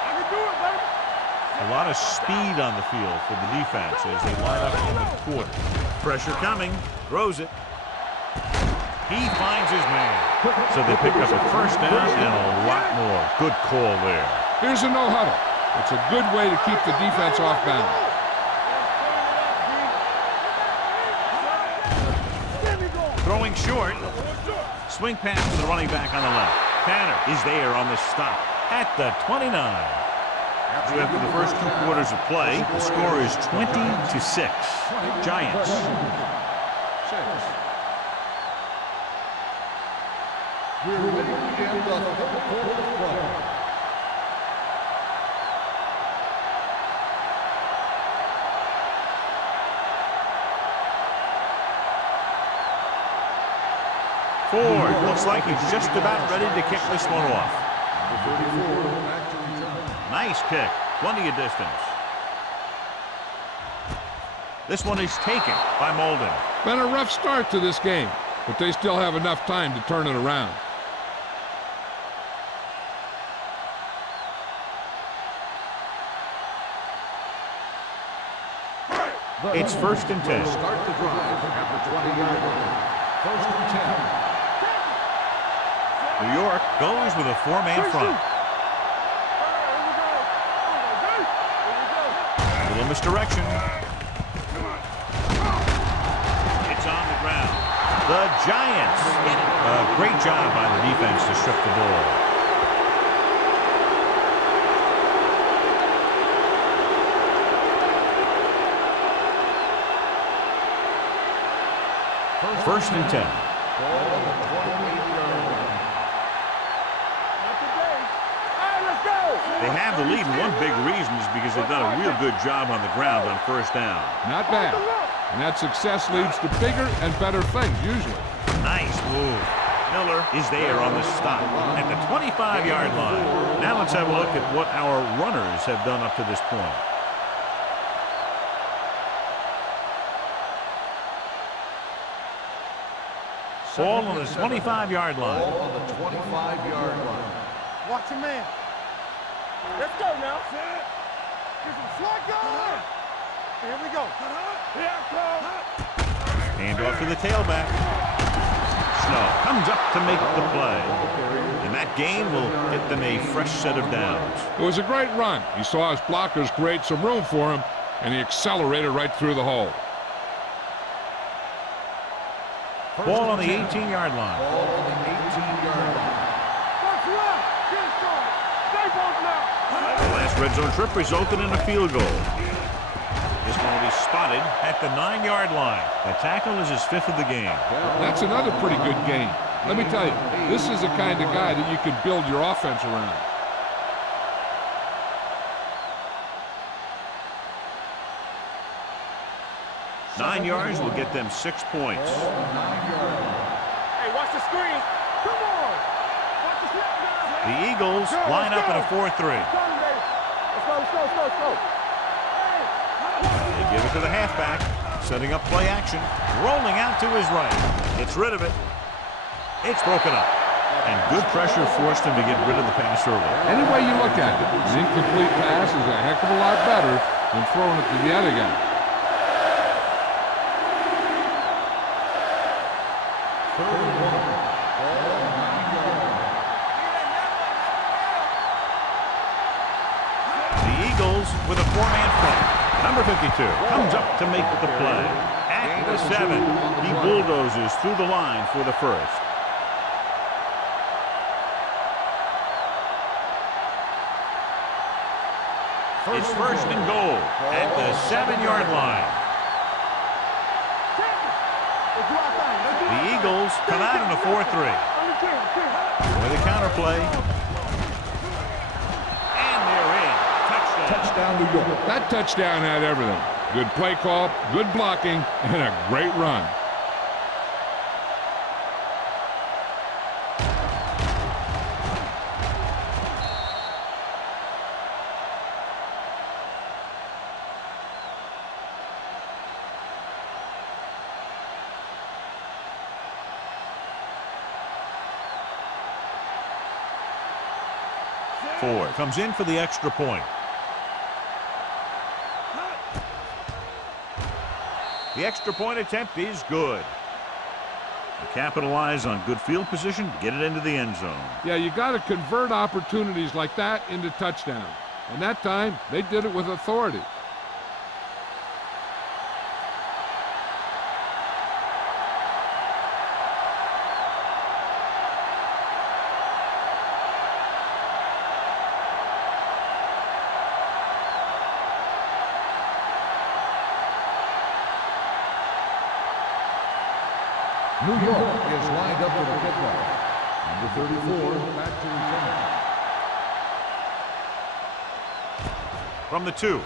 I can do it, baby. A lot of speed on the field for the defense as they line up in the quarter. Pressure coming. Throws it. He finds his man. So they pick up a 1st down and a lot more. Good call there. Here's a no-huddle. It's a good way to keep the defense off balance. Throwing short. Swing pass to the running back on the left. Tanner is there on the stop at the 29. So after the first 2 quarters of play, the score is 20-6. Giants. We're ready to begin the 3rd quarter of play. Ford looks like he's just about ready to kick this one off. Number 34, back to return. Nice kick. Plenty of distance. This one is taken by Molden. Been a rough start to this game. but they still have enough time to turn it around. It's 1st and 10. Start the drive at the 20-yard line. 1st and 10. New York goes with a 4-man front. A little misdirection. It's on the ground. The Giants. A great job by the defense to strip the ball. First and 10. They have the lead, and one big reason is because they've done a real good job on the ground on 1st down. Not bad. And that success leads to bigger and better things, usually. Nice move. Miller is there on the stop at the 25-yard line. Now let's have a look at what our runners have done up to this point. Ball on the 25-yard line. Ball on the 25-yard line. Watch your man. Let's go now. Get some slack going. Here we go. Here I come. Hand off to the tailback. Snow comes up to make the play. And that gain will get them a fresh set of downs. It was a great run. He saw his blockers create some room for him, and he accelerated right through the hole. Ball on the 18-yard line. Ball on the 18-yard line. Watch left. Get it started. Stay both now. The last red zone trip resulted in a field goal. This one will be spotted at the 9-yard line. The tackle is his 5th of the game. That's another pretty good game. Let me tell you, this is the kind of guy that you can build your offense around. Nine yards will get them 6 points. Hey, watch the screen. Come on. Watch the snap now. The Eagles line up in a 4-3. Let's go, let's go, let's go, let's go. They give it to the halfback, setting up play action, rolling out to his right. Gets rid of it. It's broken up. And good pressure forced him to get rid of the pass early. Any way you look at it, an incomplete pass is a heck of a lot better than throwing it to the other guy. The Eagles with a 4-man front. Number 52 comes up to make the play. At the 7, he bulldozes through the line for the first. It's 1st and goal at the 7-yard line. The Eagles come out in a 4-3. With a counter play. And they're in. Touchdown. Touchdown, New York. That touchdown had everything. Good play call, good blocking, and a great run. Ford comes in for the extra point. The extra point attempt is good. They capitalize on good field position to get it into the end zone. Yeah, you got to convert opportunities like that into touchdowns. And that time, they did it with authority. New York is lined up for the kickoff. Number 34, back to return. From the 2.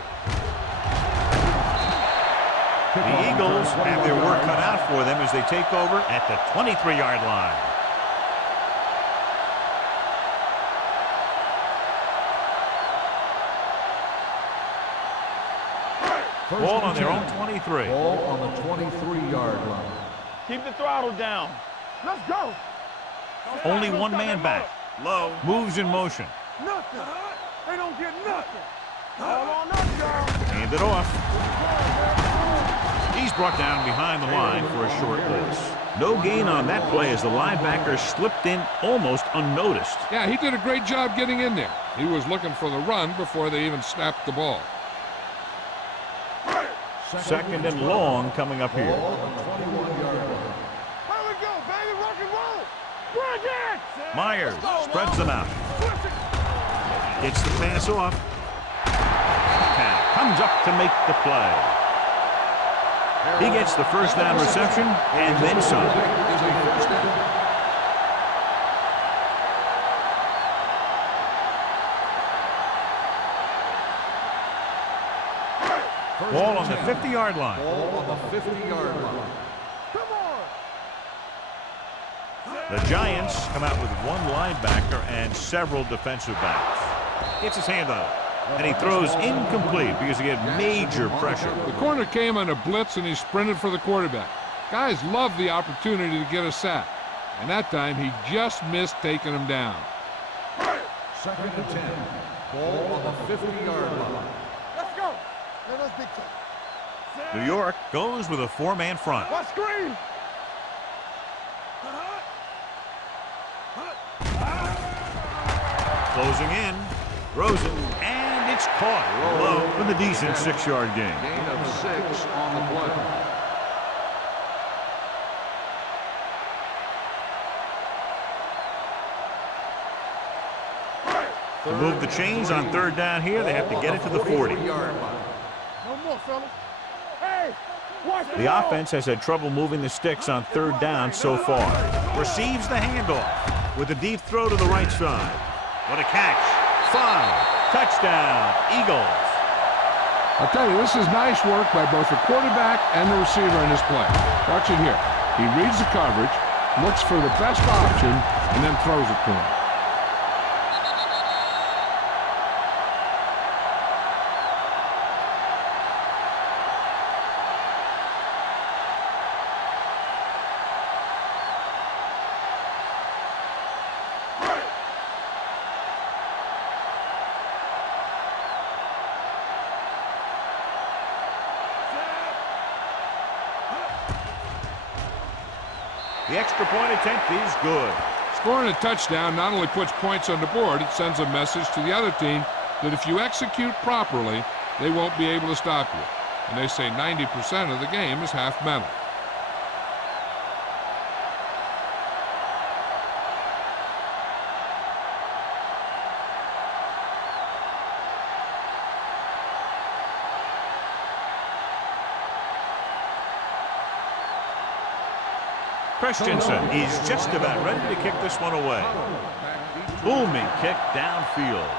The Eagles have their work cut out for them as they take over at the 23-yard line. Ball on their own 23. Ball on the 23-yard line. Keep the throttle down. Let's go. Only one man back. Low. Moves in motion. Nothing. They don't get nothing. All on us, y'all. Hand it off. He's brought down behind the line for a short loss. No gain on that play as the linebacker slipped in almost unnoticed. Yeah, he did a great job getting in there. He was looking for the run before they even snapped the ball. Second and long coming up here. Here we go, baby. Rock and roll. Bring it. Myers spreads them out. Gets the pass off. Comes up to make the play. He gets the first down reception and then some. Ball on the 50-yard line. Ball on the 50-yard line. Come on. The Giants come out with one linebacker and several defensive backs. Gets his hand on it. And he throws incomplete because he had major pressure. The corner came on a blitz and he sprinted for the quarterback. Guys love the opportunity to get a sack. And that time he just missed taking him down. Second and 10. Ball on the 50-yard line. Let's go. Let's be tough. New York goes with a four-man front. What screen? Closing in. Throws it. And it's caught low with a decent 6-yard gain. Gain of 6 on the play. To move the chains on third down here, they have to get it to the 40. No more, fellas. Hey, watch The offense has had trouble moving the sticks on third down so far. Receives the handoff with a deep throw to the right side. What a catch. Foul. Touchdown, Eagles. I'll tell you, this is nice work by both the quarterback and the receiver in this play. Watch it here. He reads the coverage, looks for the best option, and then throws it to him. The extra point attempt is good. Scoring a touchdown not only puts points on the board, it sends a message to the other team that if you execute properly, they won't be able to stop you. And they say 90% of the game is half mental. Christensen is just about ready to kick this one away. Booming kick downfield.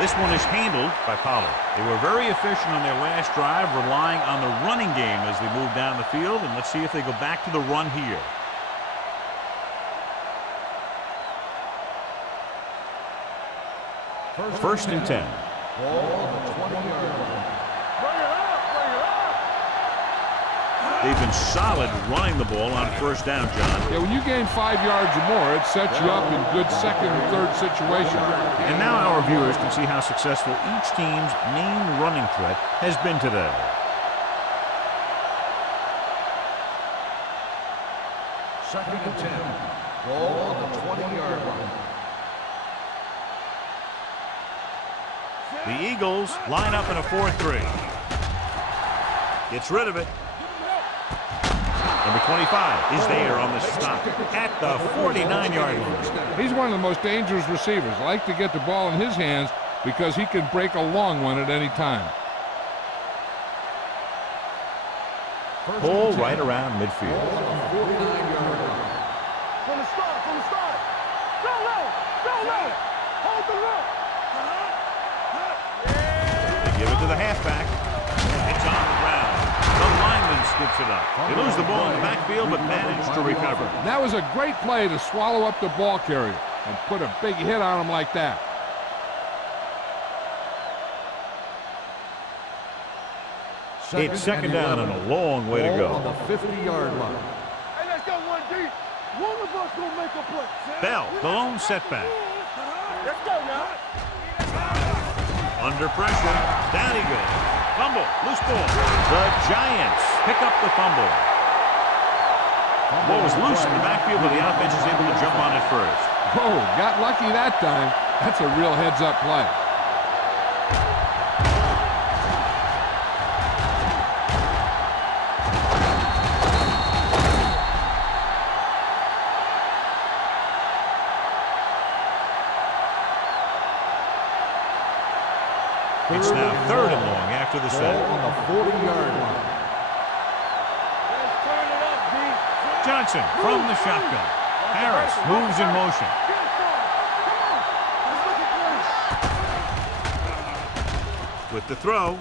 This one is handled by Pollard. They were very efficient on their last drive, relying on the running game as they move down the field, and let's see if they go back to the run here. First and 10. Ball on the 20-yard line. They've been solid running the ball on first down, John. Yeah, when you gain 5 yards or more, it sets you up in good second and third situations. And now our viewers can see how successful each team's main running threat has been today. Second and 10. Ball on the 20-yard line. The Eagles line up in a 4-3. Gets rid of it. Number 25 is there on the stop at the 49-yard line. He's one of the most dangerous receivers. I like to get the ball in his hands because he can break a long one at any time. Pull right around midfield. From the start, Go low. Hold the low. They give it to the halfback. It's on the ground. The lineman skips it up. They lose the ball in the backfield, but manage to recover. That was a great play to swallow up the ball carrier and put a big hit on him like that. It's second down and a long way to Ball go. on the 50-yard line. Hey, let's go 1D. One of us gonna make a play. Bell, the lone setback. Let's go now. Under pressure. Down he goes. Fumble. Loose ball. The Giants pick up the fumble. Ball was loose in the backfield, but the offense is able to jump on it first. Oh, got lucky that time. That's a real heads-up play. It's now third and long after the Ball set. on the 40-yard line. Let's turn it up, D. Johnson from the shotgun. Harris moves in motion. Get it started. Come on. Let's look at this. With the throw,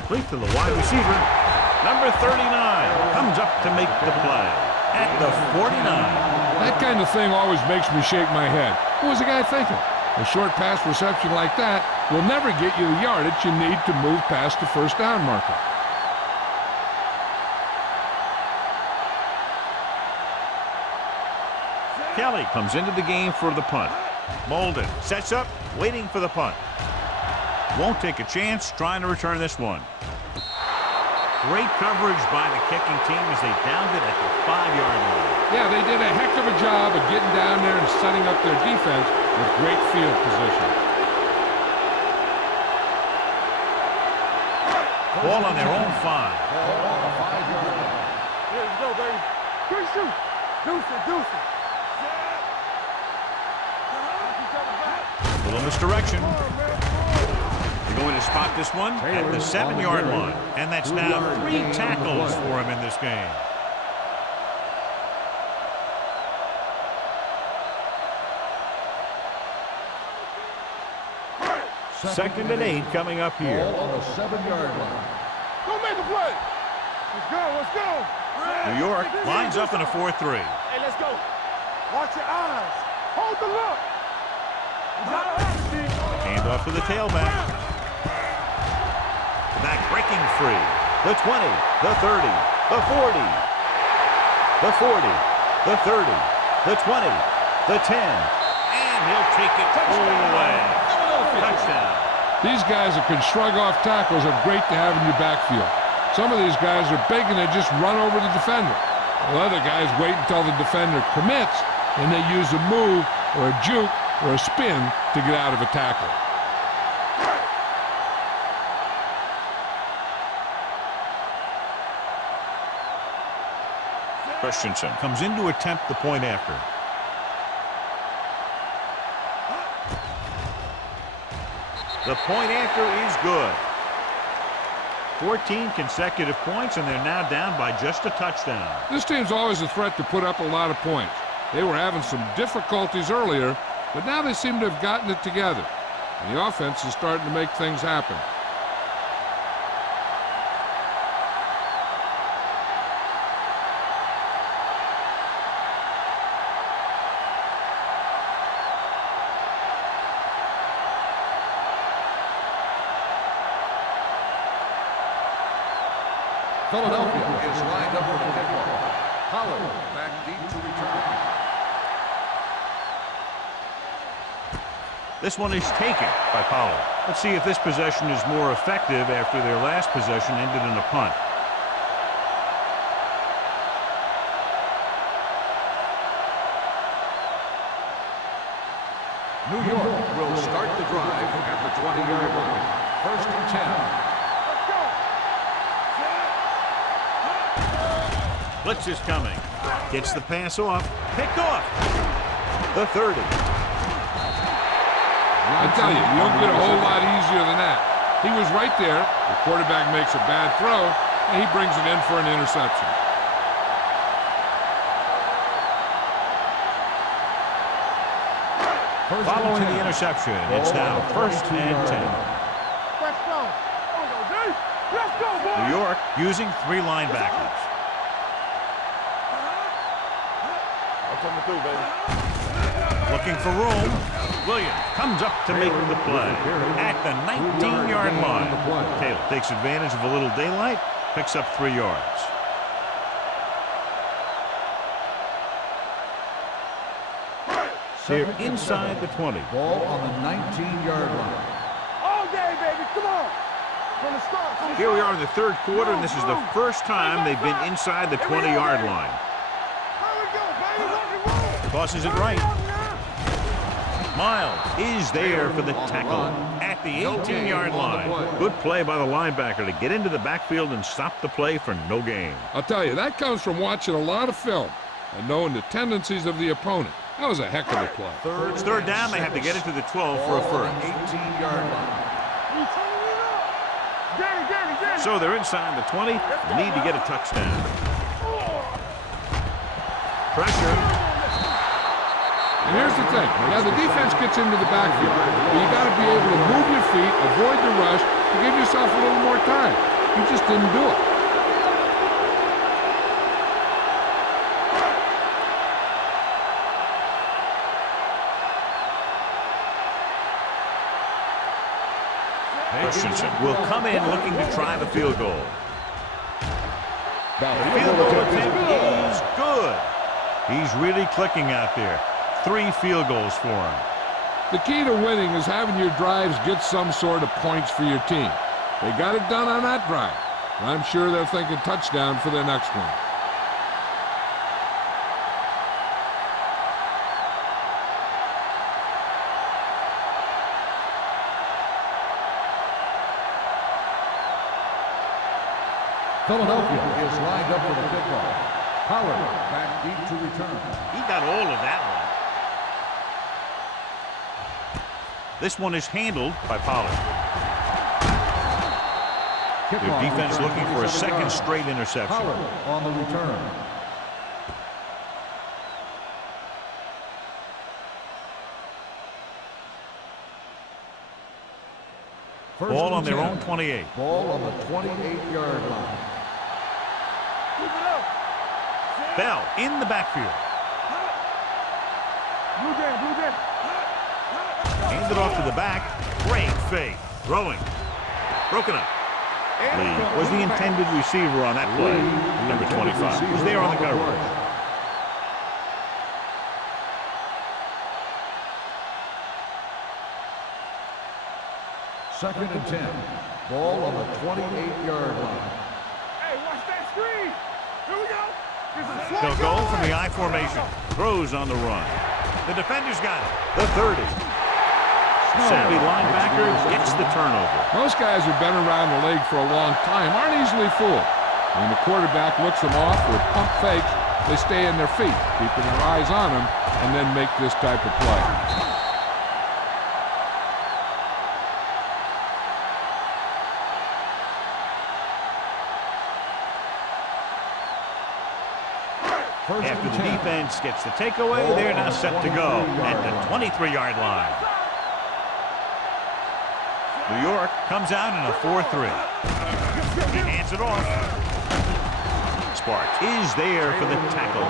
complete to the wide receiver. Number 39 comes up to make the play at the 49. That kind of thing always makes me shake my head. What was the guy thinking? A short pass reception like that will never get you the yardage you need to move past the first down marker. Kelly comes into the game for the punt. Molden sets up, waiting for the punt. Won't take a chance, trying to return this one. Great coverage by the kicking team as they downed it at the 5-yard line. Yeah, they did a heck of a job of getting down there and setting up their defense with great field position. Ball on their own 5. Ball on the 5-yard line. Here we go, baby. Good shoot. Deuce it, deuce it. Little misdirection. They're going to spot this one at the 7-yard line. And that's now 3 tackles for him in this game. Second and 8 coming up here. Ball on the 7-yard line. Go make a play. Let's go, let's go. New York lines up in a 4-3. Hey, let's go. Watch your eyes. Hold the look. You gotta have it, D. Handoff to the tailback. The back breaking free. The 20, the 30, the 40, the 40, the 30, the 20, the 10. And he'll take it all the way. Touchdown. These guys that can shrug off tackles are great to have in your backfield. Some of these guys are big and they just run over the defender. While other guys wait until the defender commits and they use a move or a juke or a spin to get out of a tackle. Christensen comes in to attempt the point after. The point after is good. 14 consecutive points, and they're now down by just a touchdown. This team's always a threat to put up a lot of points. They were having some difficulties earlier, but now they seem to have gotten it together. And the offense is starting to make things happen. Philadelphia is lined up for the kickoff. Pollard back deep to return. This one is taken by Pollard. Let's see if this possession is more effective after their last possession ended in a punt. New York will start the drive at the 20-yard line. First and 10. Blitz is coming. Gets the pass off. Picked off. The 30. I tell you, you don't get a whole lot easier than that. He was right there. The quarterback makes a bad throw, and he brings it in for an interception. Following the interception, it's now first and 10. Let's go. Let's go, boy. New York using 3 linebackers. I'm coming through, baby. Looking for room. Williams comes up to make the play at the 19-yard line. Taylor takes advantage of a little daylight Picks up 3 yards. They're inside the 20. Ball on the 19-yard line. All day, baby. Come on. From the start. Here we are in the third quarter, and this is the first time they've been inside the 20-yard line. Tosses it right. Miles is there for the tackle at the 18-yard line. Good play by the linebacker to get into the backfield and stop the play for no gain. I'll tell you, that comes from watching a lot of film and knowing the tendencies of the opponent. That was a heck of a play. It's third down. They have to get it to the 12 for a first. 18-yard line. So they're inside the 20. Need to get a touchdown. Pressure. And here's the thing. Now, the defense gets into the backfield, but you got to be able to move your feet, avoid the rush, to give yourself a little more time. You just didn't do it. Christensen will come in looking to try the field goal. The field goal attempt is good. He's really clicking out there. 3 field goals for him. The key to winning is having your drives get some sort of points for your team. They got it done on that drive. And I'm sure they're thinking touchdown for their next one. Philadelphia is lined up for the kickoff. Pollard back deep to return. He got all of that one. This one is handled by Pollard. Their defense looking for a second straight interception. Pollard on the return. Ball on their own 28. Ball on the 28-yard line. Bell in the backfield. Handed off to the back. Great fake. Throwing. Broken up. Lee was the intended receiver on that play. Number 25 was there on the coverage. Second and 10. Ball on the 28-yard line. Hey, watch that screen. Here we go. They'll go from the I formation. Throws on the run. The defender's got it. The 30. Savvy linebacker gets the turnover. Most guys who've been around the league for a long time aren't easily fooled. When the quarterback looks them off with pump fakes, they stay in their feet, keeping their eyes on them, and then make this type of play. After the defense gets the takeaway, they're now set to go at the 23-yard line. New York comes out in a 4-3. He hands it off. Sparks is there for the tackle.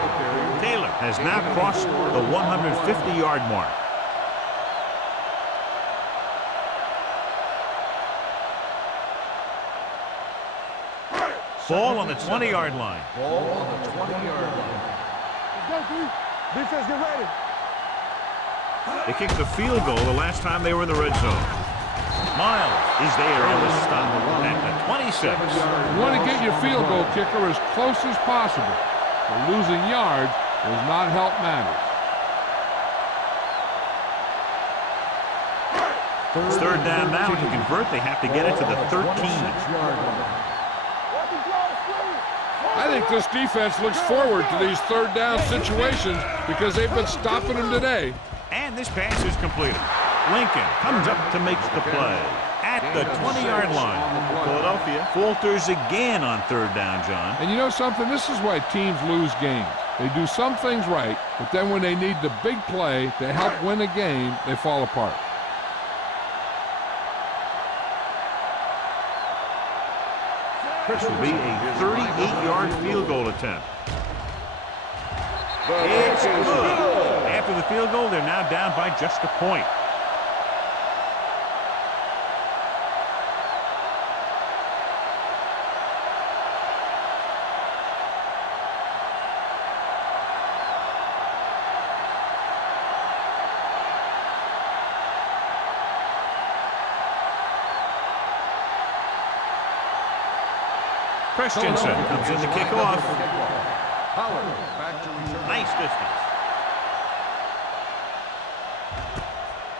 Taylor has now crossed the 150-yard mark. Ball on the 20-yard line. Ball on the 20-yard line. Defense, get ready. They kicked the field goal the last time they were in the red zone. Miles is there on the stop at the 26. You want to get your field goal kicker as close as possible. But losing yards does not help matters. It's third down now. To convert, they have to get it to the 13. I think this defense looks forward to these third down situations because they've been stopping them today. And this pass is completed. Lincoln comes up to make the play at the 20-yard line. Philadelphia falters again on third down, John. And you know something? This is why teams lose games. They do some things right, but then when they need the big play to help win a game, they fall apart. This will be a 38-yard field goal attempt. It's good. After the field goal, they're now down by just a point. Christensen comes in to kick off. Howard back to return. Nice distance.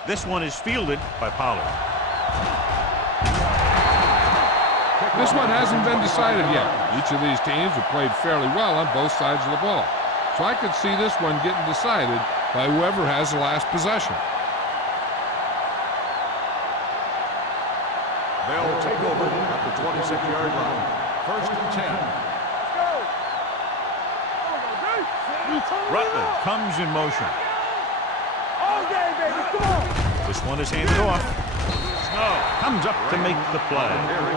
This one is fielded by Pollard. This one hasn't been decided yet. Each of these teams have played fairly well on both sides of the ball. So I could see this one getting decided by whoever has the last possession. They'll take over at the 26-yard line. First and 10. Rutland comes in motion. All day, baby, come on. This one is handed off. Snow comes up to make the play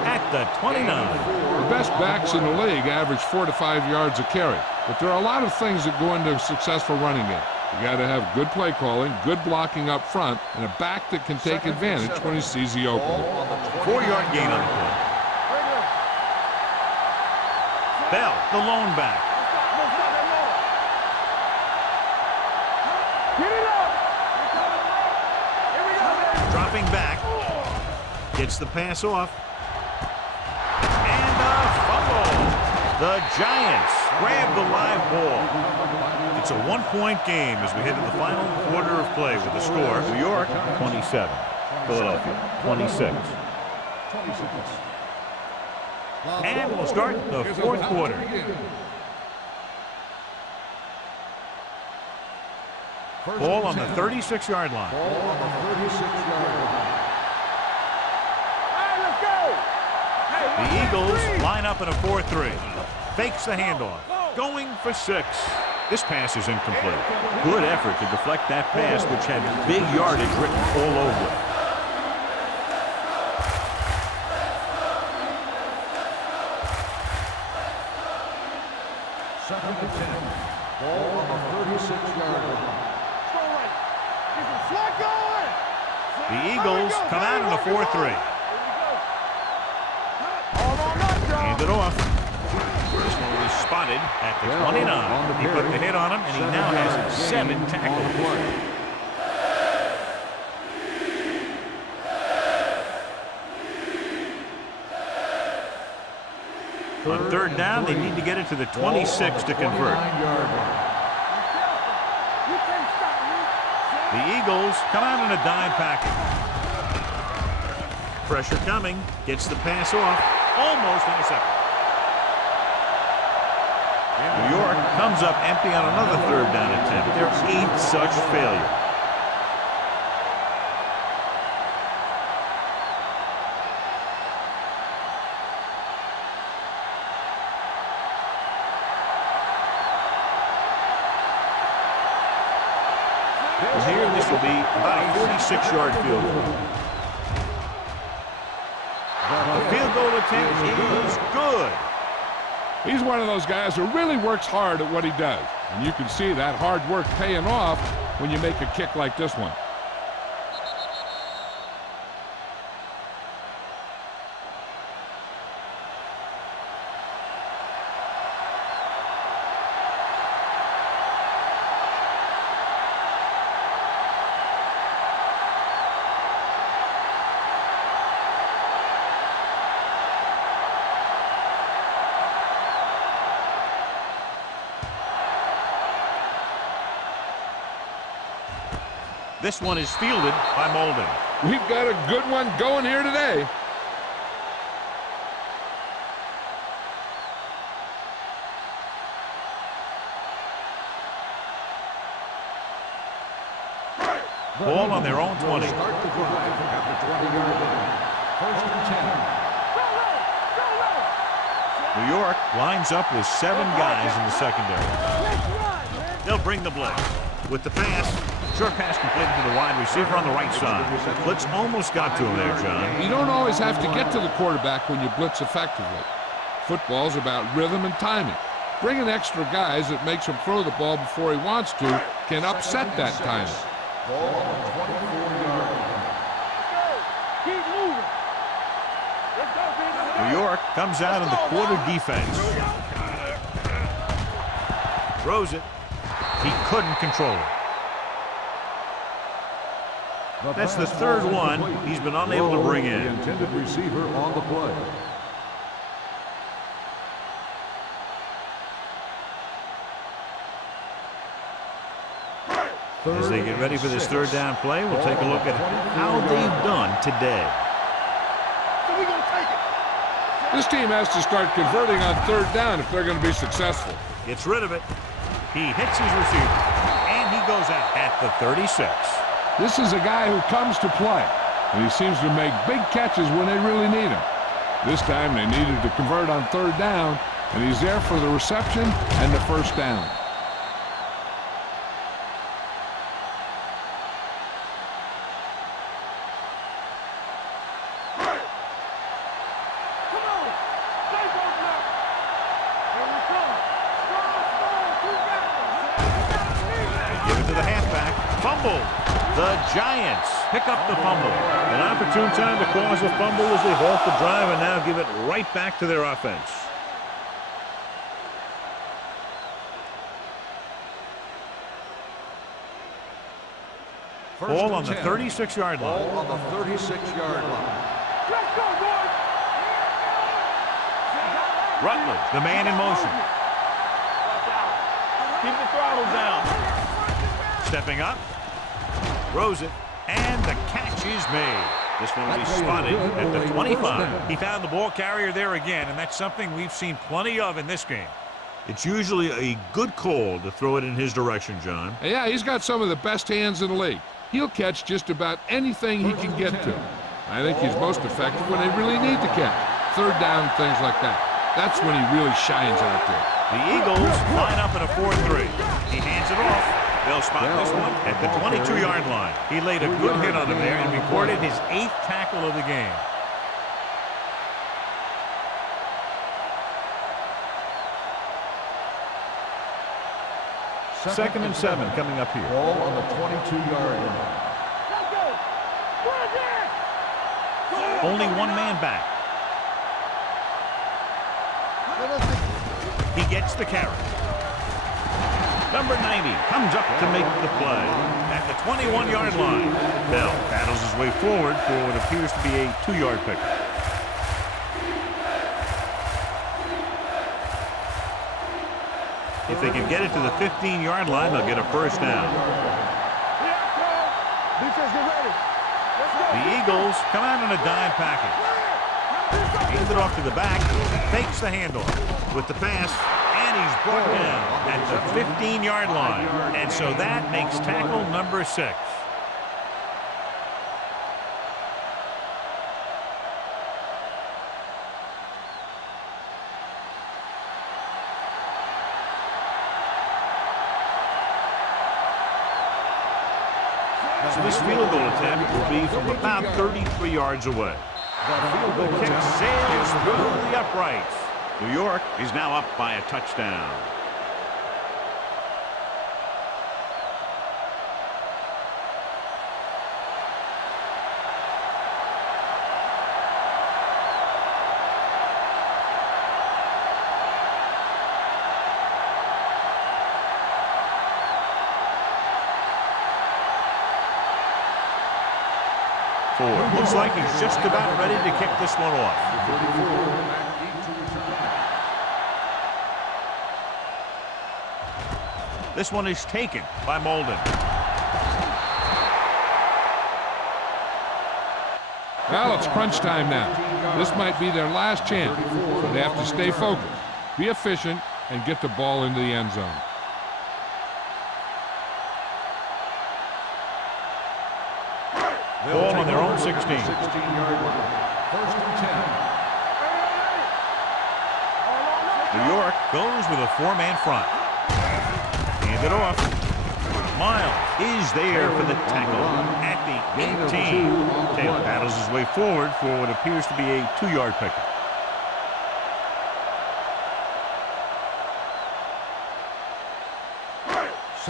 at the 29. The best backs in the league average 4 to 5 yards a carry. But there are a lot of things that go into a successful running game. You got to have good play calling, good blocking up front, and a back that can take advantage when he sees the opening. 4-yard gain on the play. Bell, the lone back. Get it up. Here we go. Dropping back. Gets the pass off. And a fumble. The Giants grab the live ball. It's a 1-point game as we head to the final quarter of play with the score. New York, 27. Philadelphia, 26. And we'll start the fourth quarter. Ball on the 36-yard line. Ball on the 36-yard line. All right, let's go. The Eagles line up in a 4-3. Fakes the handoff. Going for 6. This pass is incomplete. Good effort to deflect that pass, which had big yardage written all over it. Second and 10. Ball on the 36-yard line. Go right. Get some slack going. The Eagles come out in a 4-3. Hold on up, John. Handed off. This one was spotted at the 29. He put the hit on him, and he now has 7 tackles. On third down, they need to get it to the 26 to convert. The Eagles come out in a dime package. Pressure coming. Gets the pass off. Almost intercepted. New York comes up empty on another third down attempt. Their 8th such failure. And here this will be about a 46-yard field goal. The field goal attempt is good. He's one of those guys who really works hard at what he does. And you can see that hard work paying off when you make a kick like this one. This one is fielded by Molden. We've got a good one going here today. Ball on their own 20. Start the drive at the 20-yard line. First and 10. New York lines up with 7 guys in the secondary. They'll bring the blitz. With the pass, short pass completed to the wide receiver on the right side. Blitz almost got to him there, John. You don't always have to get to the quarterback when you blitz effectively. Football's about rhythm and timing. Bringing extra guys that makes him throw the ball before he wants to can upset that timing. Ball on the 24-yard line. Keep moving. Let's go, baby. New York comes out in the quarter defense. Throws it. He couldn't control it. That's the third one he's been unable to bring in. The intended receiver on the play. As they get ready for this third down play, we'll take a look at how they've done today. So we're going to take it. This team has to start converting on third down if they're going to be successful. Gets rid of it. He hits his receiver, and he goes out at the 36. This is a guy who comes to play, and he seems to make big catches when they really need him. This time they needed to convert on third down, and he's there for the reception and the first down. The Giants pick up the fumble. An opportune time to cause a fumble as they halt the drive and now give it right back to their offense. Ball on the 36-yard line. Ball on the 36-yard line. Let's go, boys. Rutledge, the man in motion. Keep the throttle down. Stepping up. Throws it, and the catch is made. This one will be spotted at the 25. He found the ball carrier there again, and that's something we've seen plenty of in this game. It's usually a good call to throw it in his direction, John. Yeah, he's got some of the best hands in the league. He'll catch just about anything he can get to. I think he's most effective when they really need to catch. Third down, things like that. That's when he really shines out there. The Eagles line up in a 4-3. He hands it off. They'll spot this one at the 22-yard line. He laid a good hit on him there and recorded his 8th tackle of the game. Second and 7 coming up here. Ball on the 22-yard line. Let's go. Only one man back. He gets the carry. Number 90 comes up to make the play at the 21-yard line. Bell battles his way forward for what appears to be a 2-yard pickup. If they can get it to the 15-yard line, they'll get a first down. Defense, get ready. Let's go. The Eagles come out in a dime package. Hands it off to the back, fakes the handoff with the pass, and he's brought down at the 15-yard line. And so that makes tackle number 6. So this field goal attempt will be from about 33 yards away. The kick sails through the uprights. New York is now up by a touchdown. Looks like he's just about ready to kick this one off. This one is taken by Molden. Well, it's crunch time now. This might be their last chance, so they have to stay focused, be efficient, and get the ball into the end zone. Ball on their own 16. 16-yard line. First and 10. New York goes with a 4-man front. Hand it off. Miles is there for the tackle at the 18. Taylor paddles his way forward for what appears to be a 2-yard pickup.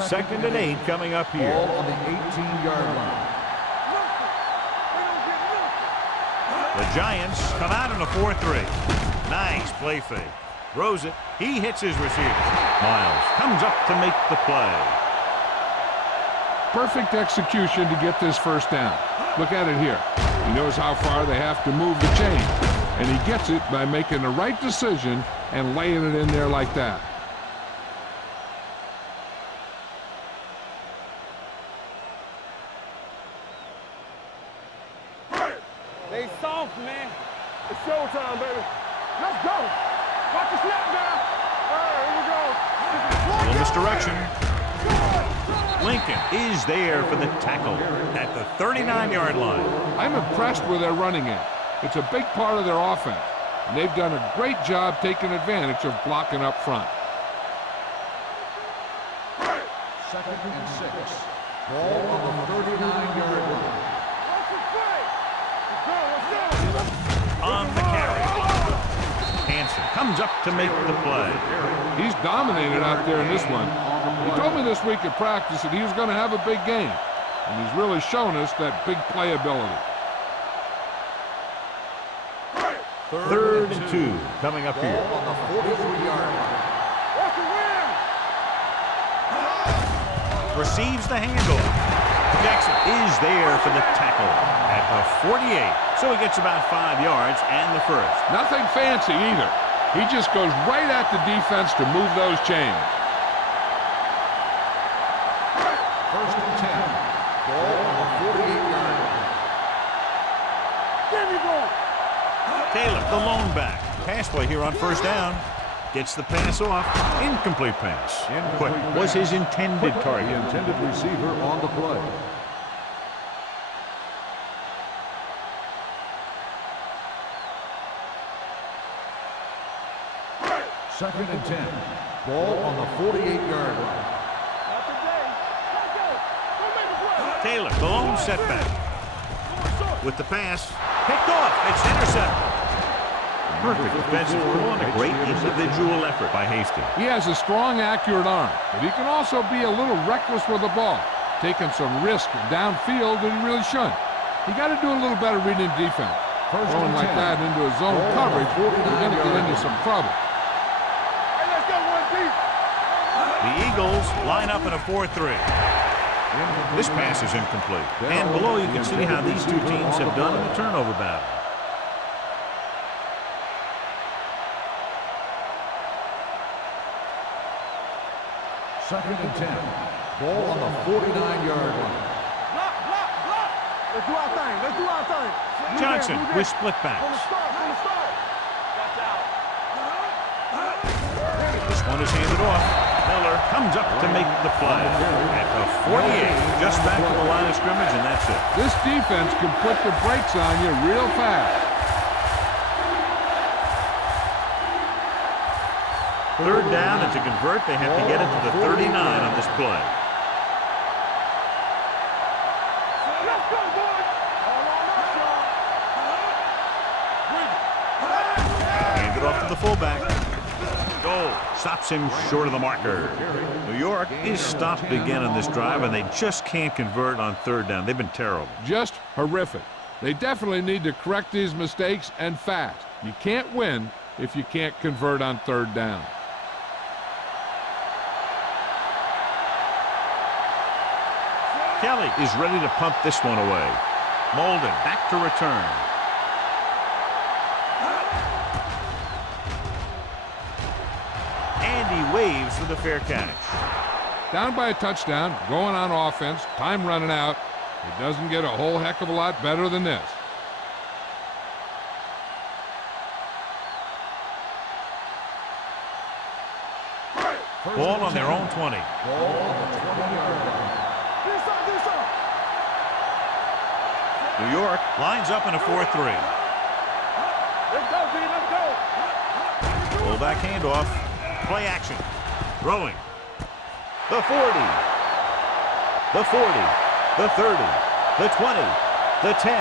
Second and 8 coming up here. Ball on the 18-yard line. The Giants come out in a 4-3. Nice play fake. Throws it. He hits his receiver. Miles comes up to make the play. Perfect execution to get this first down. Look at it here. He knows how far they have to move the chain, and he gets it by making the right decision and laying it in there like that. They soft, man. It's showtime, baby. Let's go. Watch the snap now. All right, here we go. Little misdirection. Lincoln is there for the tackle at the 39-yard line. I'm impressed with their running game. It's a big part of their offense, and they've done a great job taking advantage of blocking up front. 2nd and 6. Ball on the 39-yard line. On the carry. Hansen comes up to make the play. He's dominated out there in this one. He told me this week at practice that he was going to have a big game, and he's really shown us that big playability. 3rd and 2 coming up here. Ball on the 43-yard line. Receives the handoff. Jackson is there for the tackle at the 48. So he gets about 5 yards and the first. Nothing fancy either. He just goes right at the defense to move those chains. 1st and 10. Ball on the 48-yard line. Give me ball. Taylor, the lone back. Pass play here on 1st down. Gets the pass off. Incomplete pass. Quick was his intended target. The intended receiver on the play. Second and 10. Ball on the 48-yard line. Not today. Let's go. Go make a play. Taylor, the lone setback. With the pass. Picked off. It's intercepted. Perfect defensive pull and a great individual effort by Hastings. He has a strong, accurate arm, but he can also be a little reckless with the ball, taking some risk downfield that he really shouldn't. You got to do a little better reading defense. Throwing like that into his zone coverage, you're going to get into some trouble. Hey, let's go one deep. The Eagles line up in a 4-3. This pass is incomplete. And below you can see how these two teams have done in the turnover battle. 2nd and 10. Ball on the 49-yard line. Block, block, block. Let's do our thing. Let's do our thing. Johnson with split From the backs. start, from the start. Watch out. This one is handed off. Miller comes up to make the play at the 48. Just back to the line of scrimmage, and that's it. This defense can put the brakes on you real fast. 3rd down, and to convert, they have to get it to the 39 on this play. Let's go, boys. All on us, y'all. Hand it off to the fullback. Goal stops him short of the marker. New York is stopped again on this drive, and they just can't convert on 3rd down. They've been terrible. Just horrific. They definitely need to correct these mistakes and fast. You can't win if you can't convert on 3rd down. Kelly is ready to pump this one away. Molden back to return. And he waves for the fair catch. Down by a touchdown, going on offense, time running out. It doesn't get a whole heck of a lot better than this. Ball on their own 20. Ball on the 20-yard line. New York lines up in a 4-3. Let's go, D. Let's go. Fullback handoff. Play action. Throwing. The 40. The 40. The 30. The 20. The 10.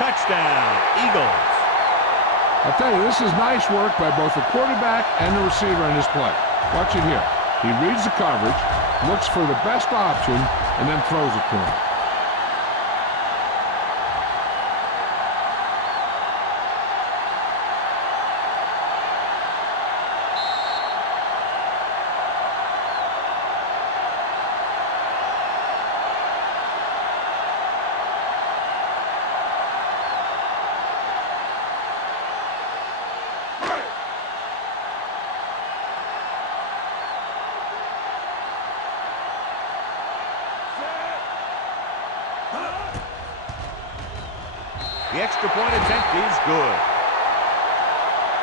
Touchdown, Eagles. I'll tell you, this is nice work by both the quarterback and the receiver in this play. Watch it here. He reads the coverage, looks for the best option, and then throws it to him. The extra point attempt is good.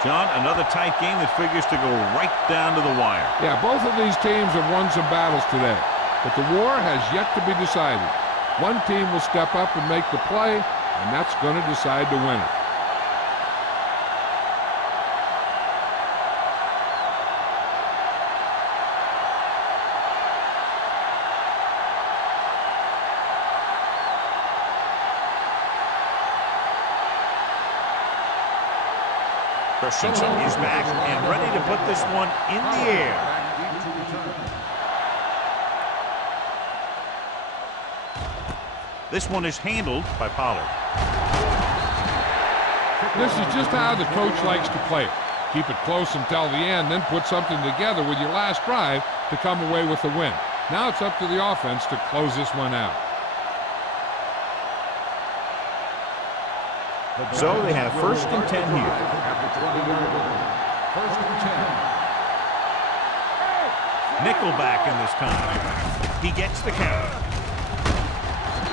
John, another tight game that figures to go right down to the wire. Yeah, both of these teams have won some battles today, but the war has yet to be decided. One team will step up and make the play, and that's going to decide the winner. Simpson is back and ready to put this one in the air. This one is handled by Pollard. This is just how the coach likes to play it. Keep it close until the end, then put something together with your last drive to come away with the win. Now it's up to the offense to close this one out. So they have 1st and 10 here. First and 10. Nickelback in this time. He gets the carry.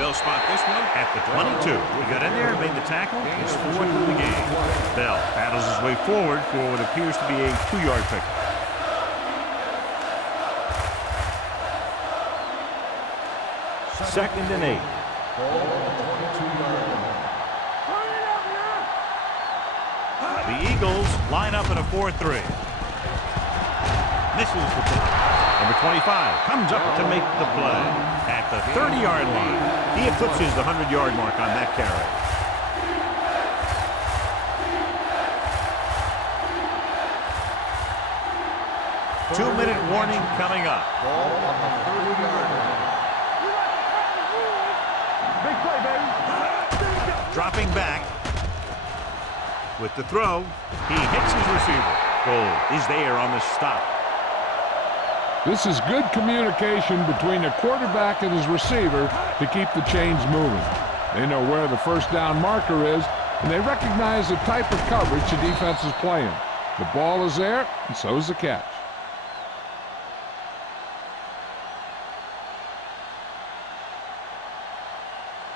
They'll spot this one at the 22. He got in there, made the tackle. His 4th in the game. Bell battles his way forward for what appears to be a 2-yard pickup. Second and 8. Ball on the 22-yard line. The Eagles line up in a 4-3. Misses the play. Number 25 comes up to make the play at the 30-yard line. He eclipses the 100-yard mark on that carry. Two-minute warning coming up. Ball on the 30-yard line. Big play, baby. Dropping back. With the throw, he hits his receiver. Goal is there on the stop. This is good communication between the quarterback and his receiver to keep the chains moving. They know where the first down marker is, and they recognize the type of coverage the defense is playing. The ball is there, and so is the catch.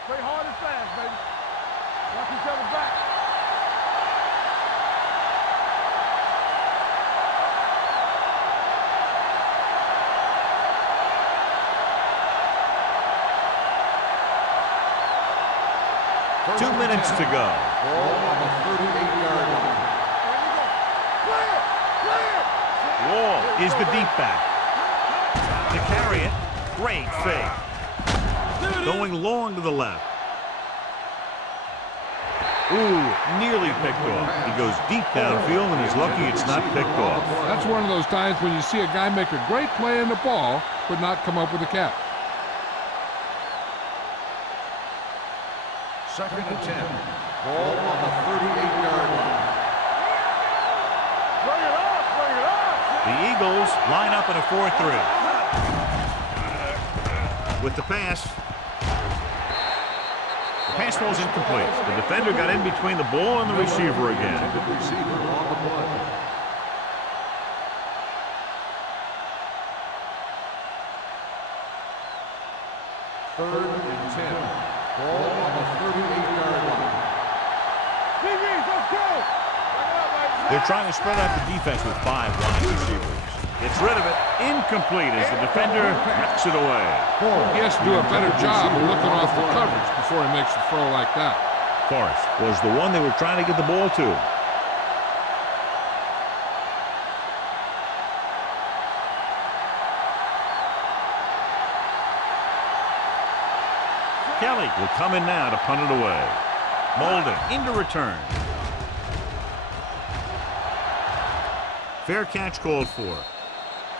Play hard and fast, baby. Watch each other back. First 2 and minutes 10. to go. Ball on the 38-yard line. Play it! Play it! Wall is the deep back. To carry it, great fake. Going long to the left. Ooh, nearly picked off. He goes deep downfield and he's lucky it's not picked off. That's one of those times when you see a guy make a great play on the ball, but not come up with a catch. Second and 10. Ball on the 38-yard line. Bring it up! Bring it up! The Eagles line up in a 4-3. With the pass. The pass falls incomplete. The defender got in between the ball and the receiver again. Intended receiver on the play. Third and 10. Ball on the 38-yard line. DBs, let's go! Bring it up, baby. They're trying to spread out the defense with 5 wide receivers. Gets rid of it. Incomplete as the defender knocks it away. He has to do a better job of looking off the coverage before he makes a throw like that. Forrest was the one they were trying to get the ball to. Kelly will come in now to punt it away. Molden into return. Fair catch called for.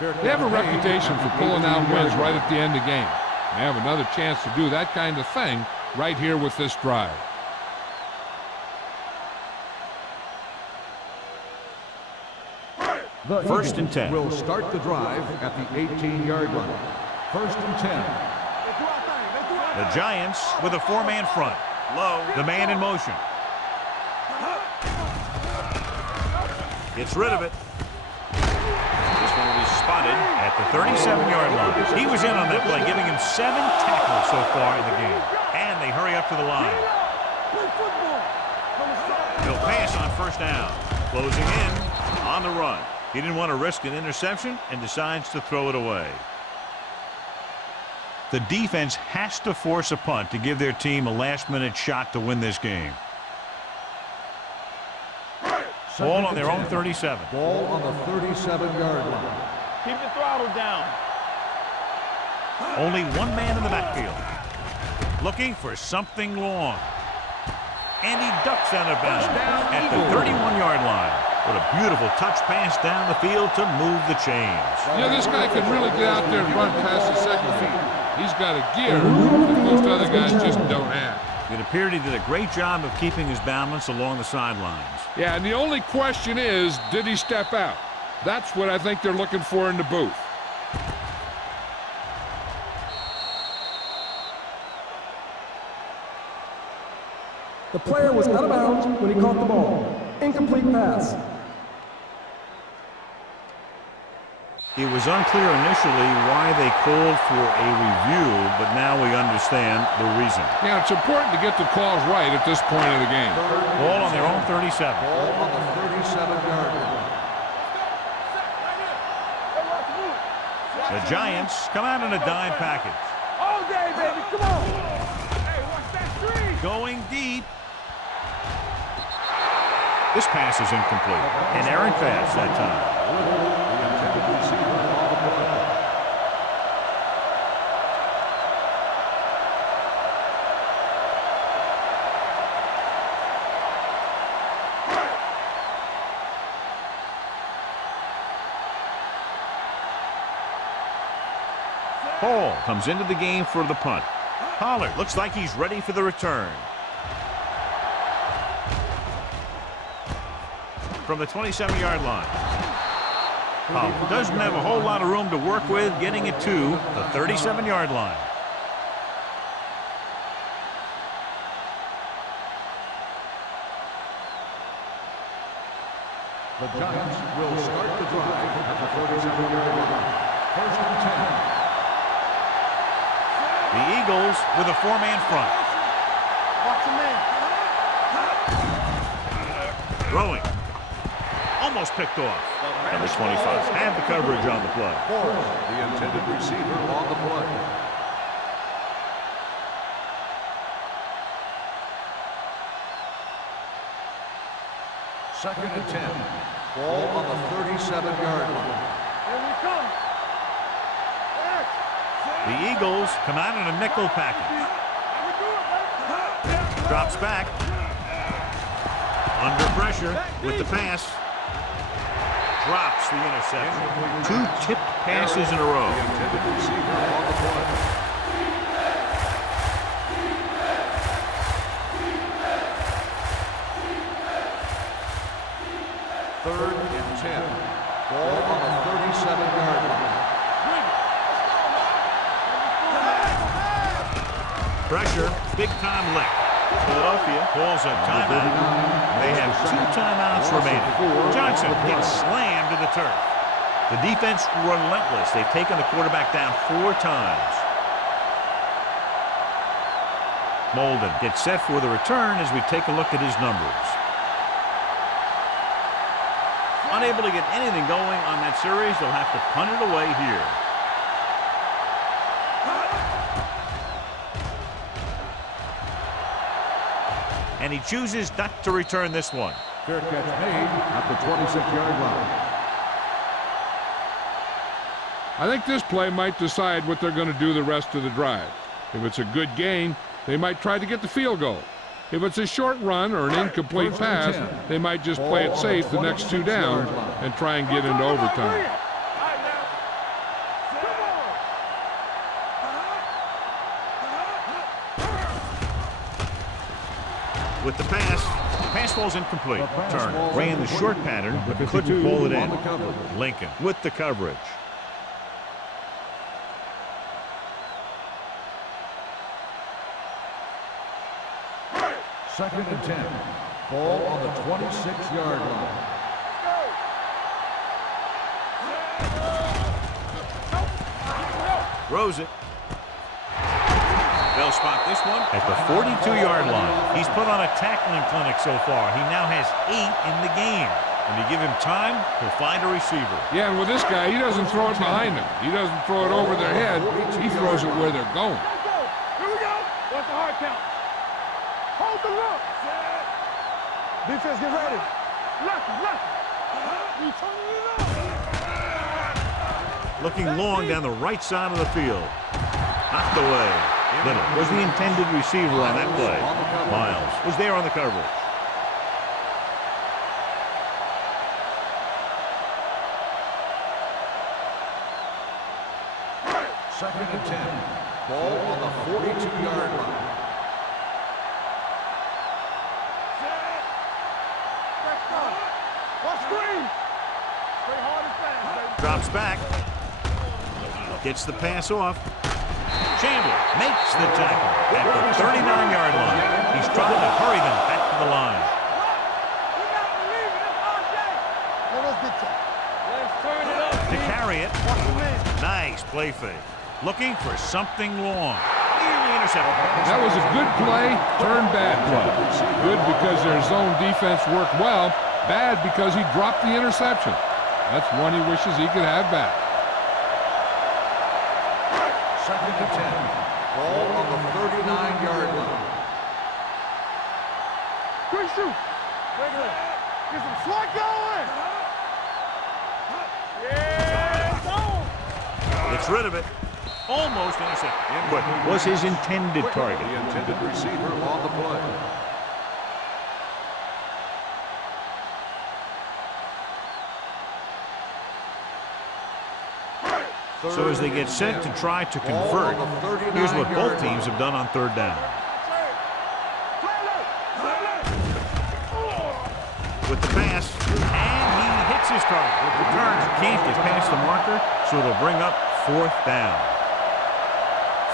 They have a reputation for pulling out wins right at the end of games. They have another chance to do that kind of thing right here with this drive. The First and Eagles 10. will start the drive at the 18-yard line. First and 10. Let's do our thing. Let's do our The Giants with a 4-man front. Low, the man in motion. Gets rid of it. This one will be spotted at the 37-yard line. He was in on that play, giving him 7 tackles so far in the game. And they hurry up to the line. play football. He'll pass on first down. Closing in on the run. He didn't want to risk an interception and decides to throw it away. The defense has to force a punt to give their team a last-minute shot to win this game. Ball on their own 37. Ball on the 37-yard line. Keep the throttle down. Only one man in the backfield. Looking for something long. And he ducks out of bounds at the 31-yard line. What a beautiful touch pass down the field to move the chains. You know, this guy can really get out there and run past the second feet. He's got a gear that most other guys just don't have. It appeared he did a great job of keeping his balance along the sidelines. Yeah, and the only question is, did he step out? That's what I think they're looking for in the booth. The player was out of bounds when he caught the ball. Incomplete pass. It was unclear initially why they called for a review, but now we understand the reason. Yeah, it's important to get the calls right at this point of the game. Ball on their own 37. Ball on the 37-yard line. The Giants come out in a dime package. All day, baby. Come on. Hey, watch that screen. Going deep. This pass is incomplete. An errant pass that time. Hall comes into the game for the punt. Pollard looks like he's ready for the return. From the 27-yard line. Pollard doesn't have a whole lot of room to work with, getting it to the 37-yard line. The Giants will start the drive at the 37-yard line. First and 10. The Eagles with a four-man front. Watch him in. Throwing. Almost picked off. Number 25 had the coverage on the play. Ford, the intended receiver on the play. Second and 10. Ball on the 37-yard line. Here we come. The Eagles come out in a nickel package. Drops back. Under pressure with the pass. Drops the interception. Two tipped passes in a row. The intended receiver on the play. Third and 10. Ball on the 37-yard line. Pressure, big-time lick. Philadelphia calls a timeout. They have 2 timeouts remaining. Johnson gets slammed to the turf. The defense relentless. They've taken the quarterback down 4 times. Molden gets set for the return as we take a look at his numbers. Unable to get anything going on that series, they'll have to punt it away here. And he chooses not to return this one. Fair catch made at the 26-yard line. I think this play might decide what they're going to do the rest of the drive. If it's a good gain, they might try to get the field goal. If it's a short run or an incomplete pass, they might just play it safe the next 2 downs and try and get into overtime. With the pass falls incomplete. Turner ran the short pattern, but couldn't pull it in. Lincoln with the coverage. Second and 10. Ball on the 26-yard line. Throws it. They'll spot this one at the 42-yard line. He's put on a tackling clinic so far. He now has 8 in the game. When you give him time, he'll find a receiver. Yeah, and with this guy, he doesn't throw it behind them. He doesn't throw it over their head. He throws it where they're going. Here we go. What's the hard count? Hold the look. Defense, get ready. Left. You turning it up. Looking long down the right side of the field. Knocked away. Little was the intended receiver on that play. Miles was there on the coverage. Second and 10. Ball on the 42-yard line. Drops back. Gets the pass off. Chandler makes the tackle at the 39-yard line. He's trying to hurry them back to the line. To carry it. Nice play fake. Looking for something long. Nearly intercepted. That was a good play, turned bad play. Good because their zone defense worked well. Bad because he dropped the interception. That's one he wishes he could have back. Second and 10. Ball on the 39-yard line. Quick shoot. Get some slot going. Yeah, go. Gets rid of it. Almost intercepted. But was his intended target. The intended receiver on the play. So as they get set to try to convert, here's what both teams have done on third down. With the pass, and he hits his target. With returns, can't get past the marker, so it'll bring up fourth down.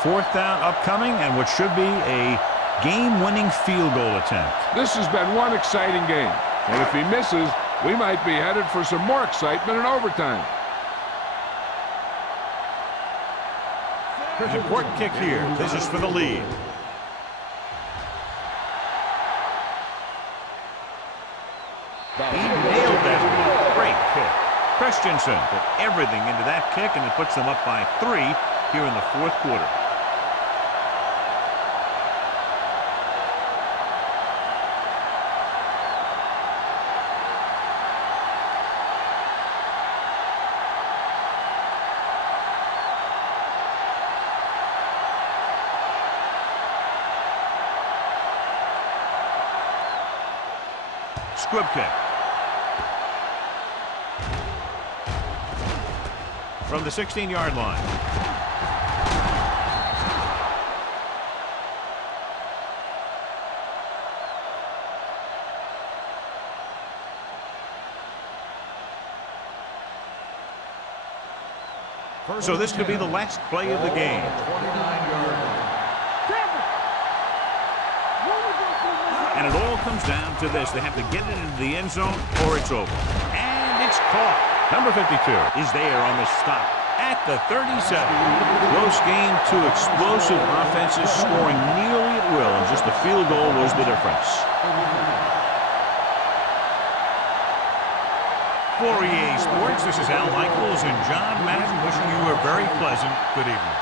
Fourth down upcoming, and what should be a game-winning field goal attempt. This has been one exciting game, and if he misses, we might be headed for some more excitement in overtime. An important kick here. This is for the lead. He nailed that one. Great kick. Christensen put everything into that kick, and it puts them up by 3 here in the fourth quarter. Squib kick. From the 16-yard line. So this could be the last play of the game. 29-yard line. And it all comes down to this. They have to get it into the end zone or it's over. And it's caught. Number 52 is there on the stop at the 37. Close game, 2 explosive offenses scoring nearly at will, and just a field goal was the difference. For EA Sports, this is Al Michaels and John Madden wishing you a very pleasant good evening.